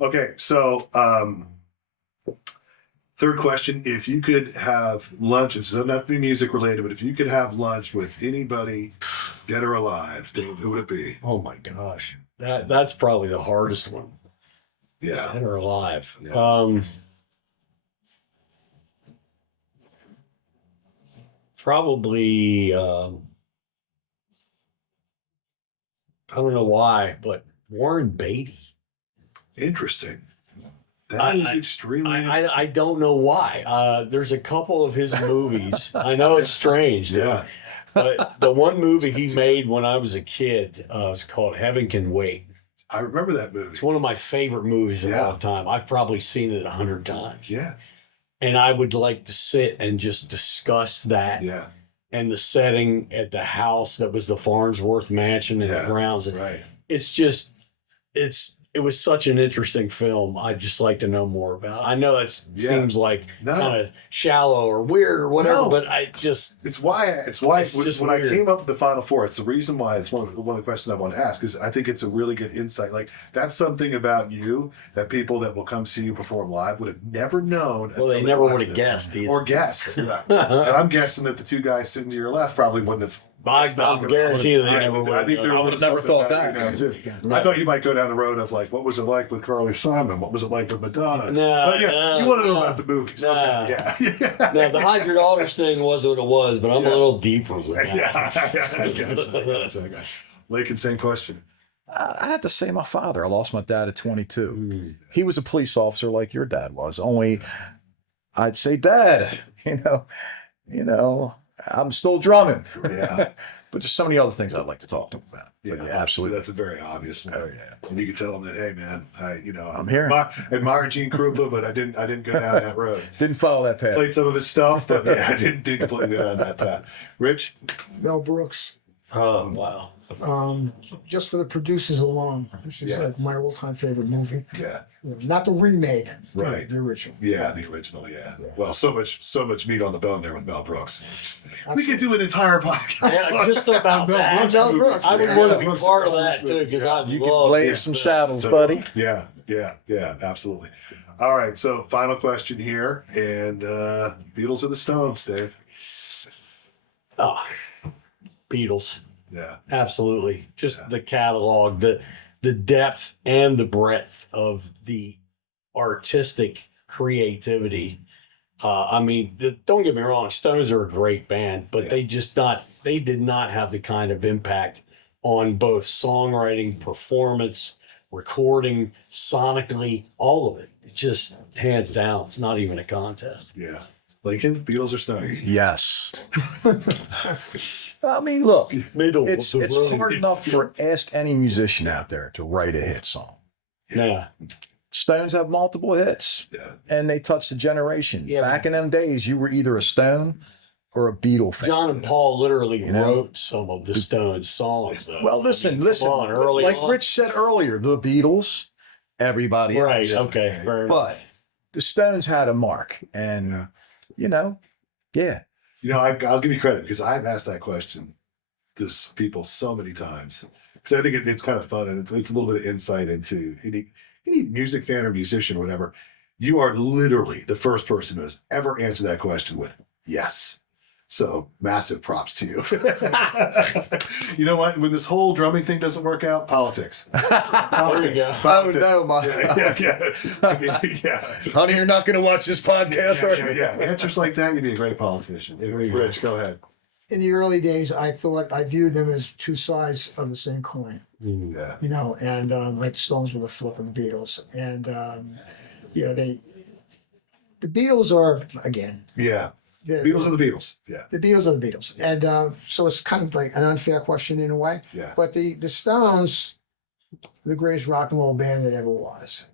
Okay, so third question: if you could have lunch, it doesn't have to be music related, but if you could have lunch with anybody, dead or alive, who would it be? Oh my gosh. That's probably the hardest one. Yeah. Dead or alive. Yeah. Probably I don't know why, but Warren Beatty. Interesting. That is extremely. I don't know why. There's a couple of his movies. I know it's strange, Yeah. but the one movie he made when I was a kid was called Heaven Can Wait. I remember that movie. It's one of my favorite movies of Yeah. all time. I've probably seen it 100 times. Yeah. And I would like to sit and just discuss that Yeah. and the setting at the house that was the Farnsworth Mansion and Yeah. the grounds. Right. it was such an interesting film. I'd just like to know more about. I know it seems like No. kind of shallow or weird or whatever, No. but I just It's why It's when, just when I weird. came up with the Final Four, it's the reason why it's one of the questions I want to ask, because I think it's a really good insight. Like, that's something about you that people that will come see you perform live would have never known. well, until they never watched would have this. guessed either. Or guessed. Yeah. And I'm guessing that the two guys sitting to your left probably wouldn't have. I guarantee you they never would I think have. there I would have never thought that. Too. I thought you might go down the road of like, what was it like with Carly Simon? What was it like with Madonna? No, But yeah, no, you want to know no. about the movies. No. Okay, yeah. No, the hide your daughters thing was what it was, but I'm a little deeper with that. Yeah, I gotcha. Lincoln, same question. I'd have to say my father. I lost my dad at 22. Mm. He was a police officer like your dad was. Only I'd say, Dad, you know, I'm still drumming. Yeah. But there's so many other things I'd like to talk to him about. Yeah, But absolutely. That's a very obvious one. Oh, yeah. And you can tell them that, hey, man, I'm here. Admire Gene Krupa, but I didn't go down that road. Didn't follow that path. Played some of his stuff, but yeah, I didn't completely go down that path. Rich? Mel Brooks. Oh wow. Just for the producers alone, which is Yeah. like my all-time favorite movie. Yeah. Not the remake, Right. the original. Yeah, the original, yeah. Well, so much meat on the bone there with Mel Brooks. We could do an entire podcast. Yeah, just about Mel that. Brooks Mel movies. Brooks. I would Yeah, want Mel to be Brooks part of and Mel that Brooks too, movies, because yeah. I You can love blaze some saddles, buddy. Yeah, absolutely. All right, so final question here, and Beatles or the Stones, Dave? Beatles. Yeah, Absolutely. Just the catalog, the depth and the breadth of the artistic creativity. Don't get me wrong, Stones are a great band, but Yeah. they did not have the kind of impact on both songwriting, performance, recording, sonically, all of it. It just hands down. It's not even a contest. yeah. Lincoln, Beatles or Stones? Yes. I mean, look, Middle it's of the road. hard enough for ask any musician out there to write a hit song. Yeah. Stones have multiple hits, Yeah. and they touched a generation. Yeah, Back in them days, you were either a Stone or a Beatle fan. John and Paul literally You know? wrote some of the Stones songs. Though. Well, listen. Come on, early like on. Rich said earlier, the Beatles, everybody Right. else. Okay. Fair But enough. the Stones had a mark, and yeah. I'll give you credit because I've asked that question to people so many times because I think it's kind of fun and it's a little bit of insight into any music fan or musician or whatever. You are literally the first person who has ever answered that question with yes. So massive props to you. You know what? When this whole drumming thing doesn't work out, politics. Politics. go. Politics. Oh, no, my- yeah. Honey, you're not going to watch this podcast, are you? Yeah. Answers like that, you'd be a great politician. Rich, go ahead. In the early days, I viewed them as two sides of the same coin. Yeah. And like the Stones were the flip of the Beatles. And, the Beatles are, again, Yeah. the Beatles are the Beatles. Yeah. The Beatles are the Beatles. And so it's kind of like an unfair question in a way. Yeah. But the Stones, the greatest rock and roll band that ever was,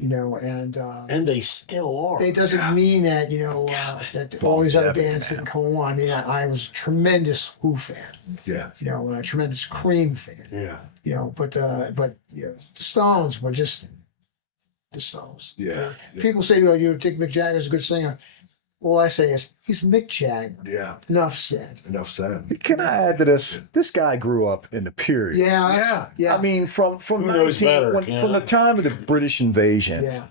And they still are. it doesn't mean that, that all these other bands didn't come on. I mean, I was a tremendous Who fan, Yeah. a tremendous Cream fan, Yeah. but the Stones were just the Stones. Yeah. People say, well, you think Mick Jagger's a good singer. All I say is, he's Mick Jagger. Yeah. Enough said. Enough said. Can I add to this? This guy grew up in the period. Yeah. I mean, from knows better? from the time of the British invasion Yeah.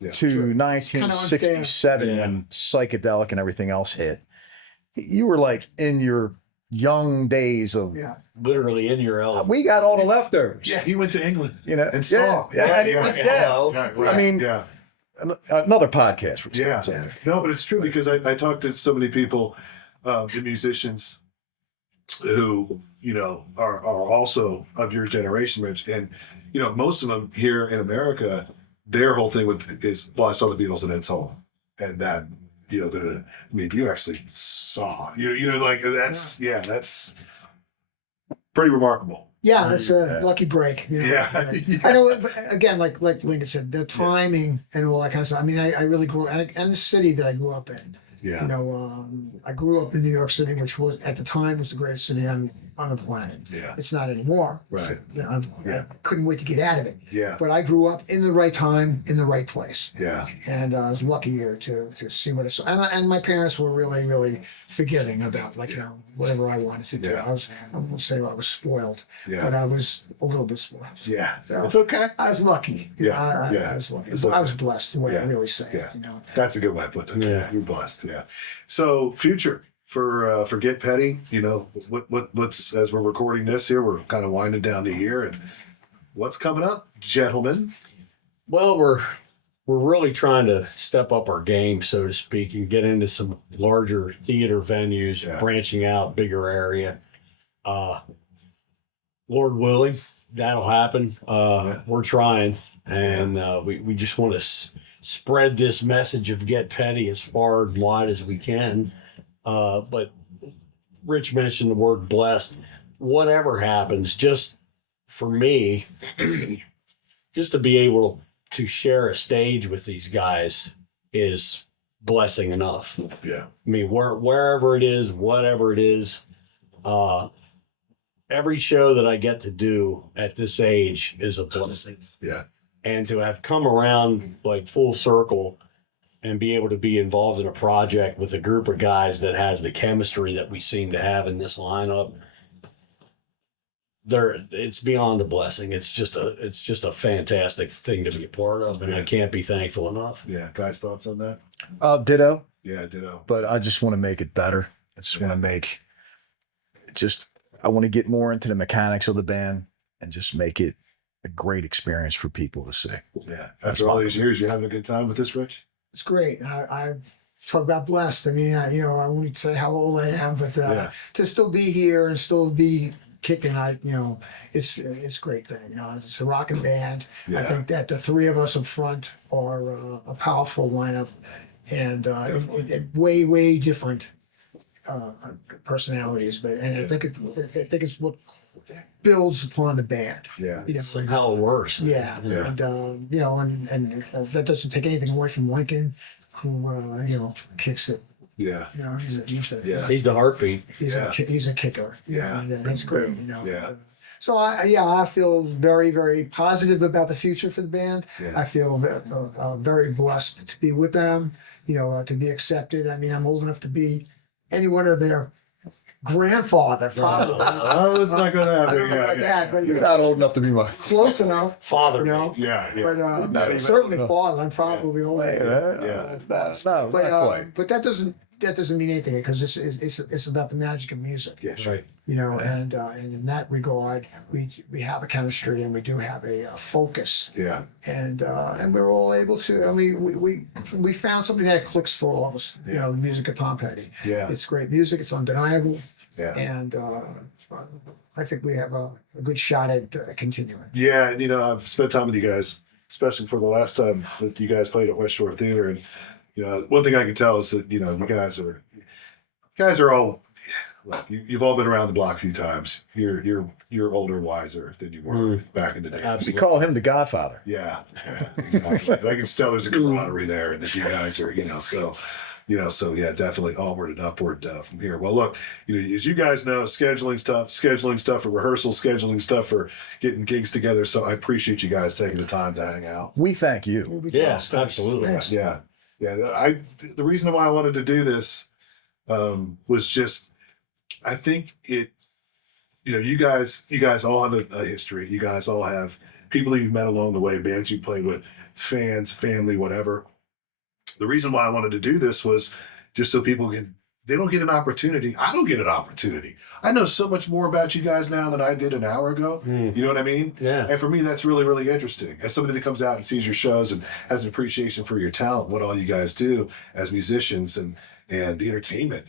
Yeah. to True. 1967 Yeah. when psychedelic and everything else hit, you were like in your young days of. Yeah. Literally in your element. We got all the leftovers. Yeah. He went to England. And saw. Yeah. and Yeah. yeah. I mean, yeah. another podcast. For Yeah. No, but it's true because I talked to so many people, the musicians who, are also of your generation, Rich. And, most of them here in America, their whole thing is, well, I saw the Beatles and Ed Sullivan. And that, you actually saw, that's pretty remarkable. Yeah, it's a lucky break. You know? Yeah. I know, but again, like Lincoln said, the timing and all that kind of stuff. I mean, I really grew and the city that I grew up in. Yeah. You know, I grew up in New York City, which was at the time was the greatest city on the planet. Yeah. It's not anymore. Right. I couldn't wait to get out of it. Yeah. But I grew up in the right time, in the right place. Yeah. And I was lucky to see what I saw. And my parents were really, really forgiving about, like, you know, whatever I wanted to do. Yeah. I won't say I was spoiled, Yeah. but I was a little bit spoiled. Yeah. So, It's okay. I was lucky. Yeah, I was lucky. It's I okay. was blessed, the way I Yeah. really say Yeah. it, you know. That's a good way of putting it. Yeah. You're blessed. Yeah. So future for Get Petty, you know, what's as we're recording this here, we're kind of winding down to here, and what's coming up, gentlemen? Well, we're really trying to step up our game, so to speak, and get into some larger theater venues, Yeah. branching out, bigger area. Lord willing, that'll happen. We're trying, and we just want to spread this message of Get Petty as far and wide as we can. But Rich mentioned the word blessed. Whatever happens, just for me, just to be able to share a stage with these guys is blessing enough. Yeah. I mean, wherever it is, whatever it is, every show that I get to do at this age is a blessing. Yeah. And to have come around like full circle and be able to be involved in a project with a group of guys that has the chemistry that we seem to have in this lineup, it's beyond a blessing. It's just a fantastic thing to be a part of, and I can't be thankful enough. Yeah. Guys, thoughts on that? Ditto. Yeah, ditto. But I just want to make it better. I just want to make I want to get more into the mechanics of the band and just make it a great experience for people to see. Yeah. After all these years, you having a good time with this, Rich? It's great. I talk about blessed. I mean, you know, I won't say how old I am, but to still be here and still be kicking, it's a great thing. You know, it's a rocking band. Yeah. I think that the three of us up front are a powerful lineup, and way different personalities. But I think it's what builds upon the band. Yeah. You know, Somehow it works. yeah, Yeah. and you know, and that doesn't take anything away from Lincoln, who you know, kicks it. Yeah. You know, Yeah. He's the heartbeat. he's Yeah. a kicker. Yeah. and that's great. You know. Yeah. So I feel very, very positive about the future for the band. Yeah. I feel very blessed to be with them. You know, to be accepted. I mean, I'm old enough to be any one of their grandfather, probably. Oh, it's not going to I happen. don't know about that, but You're not old enough to be my. close enough. Father. You know. Yeah. Yeah. But certainly father. I'm probably older. Yeah. No, not quite. But that doesn't mean anything, because it's about the magic of music. Yeah. Sure. Right. You know, and in that regard, we have a chemistry, and we do have a focus, Yeah. and we're all able to. I mean, we found something that clicks for all of us. You know, the music of Tom Petty. Yeah. It's great music. It's undeniable, Yeah. and I think we have a good shot at continuing. Yeah, and you know, I've spent time with you guys, especially for the last time that you guys played at West Shore Theater, and you know, one thing I can tell is that you know, you guys are all. Look, you've all been around the block a few times. You're older, wiser than you were back in the day. We Absolutely. call him the Godfather. Yeah, exactly. And I can tell there's a camaraderie there, and that you guys are, so yeah, definitely onward and upward from here. Well, look, you know, as you guys know, scheduling stuff for rehearsals, scheduling stuff for getting gigs together. So I appreciate you guys taking the time to hang out. We thank you. Yeah, absolutely. Thanks. Yeah. The reason why I wanted to do this was just, I think it, you know, you guys all have a history. You guys all have people that you've met along the way, bands you played with, fans, family, whatever. The reason why I wanted to do this was just so people they don't get an opportunity. I don't get an opportunity. I know so much more about you guys now than I did an hour ago. You know what I mean? Yeah. And for me, that's really, really interesting. As somebody that comes out and sees your shows and has an appreciation for your talent, what all you guys do as musicians and the entertainment,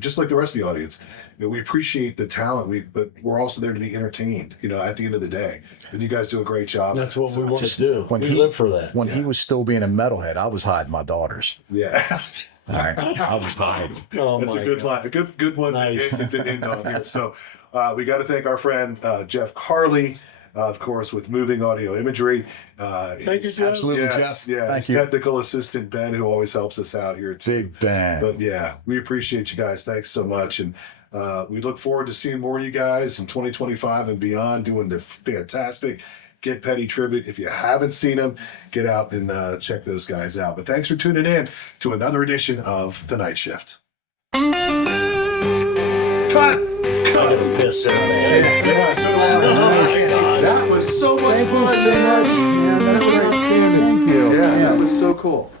just like the rest of the audience, you know, we appreciate the talent, but we're also there to be entertained, you know, at the end of the day. And you guys do a great job. That's what we want just to do. when We he- live for that. When he was still being a metalhead, I was hiding my daughters. Yeah. All right, I'll just hide. Oh That's my a good God. line. A good one Nice. to end on here. So we got to thank our friend Jeff Carley, of course, with Moving Audio Imagery. Thank you, His- Jeff. Absolutely, Yes, Jeff. yeah. Thank His you. technical assistant Ben, who always helps us out here too. Big Ben. But yeah, we appreciate you guys. Thanks so much. And we look forward to seeing more of you guys in 2025 and beyond doing the fantastic Get Petty tribute. If you haven't seen them, get out and check those guys out. But thanks for tuning in to another edition of The Night Shift. Cut! I gotta piss so bad. Yeah, so Oh my God. that was so much Thank you fun. so much, man. That's That was great. outstanding. Thank you. Yeah, that was so cool.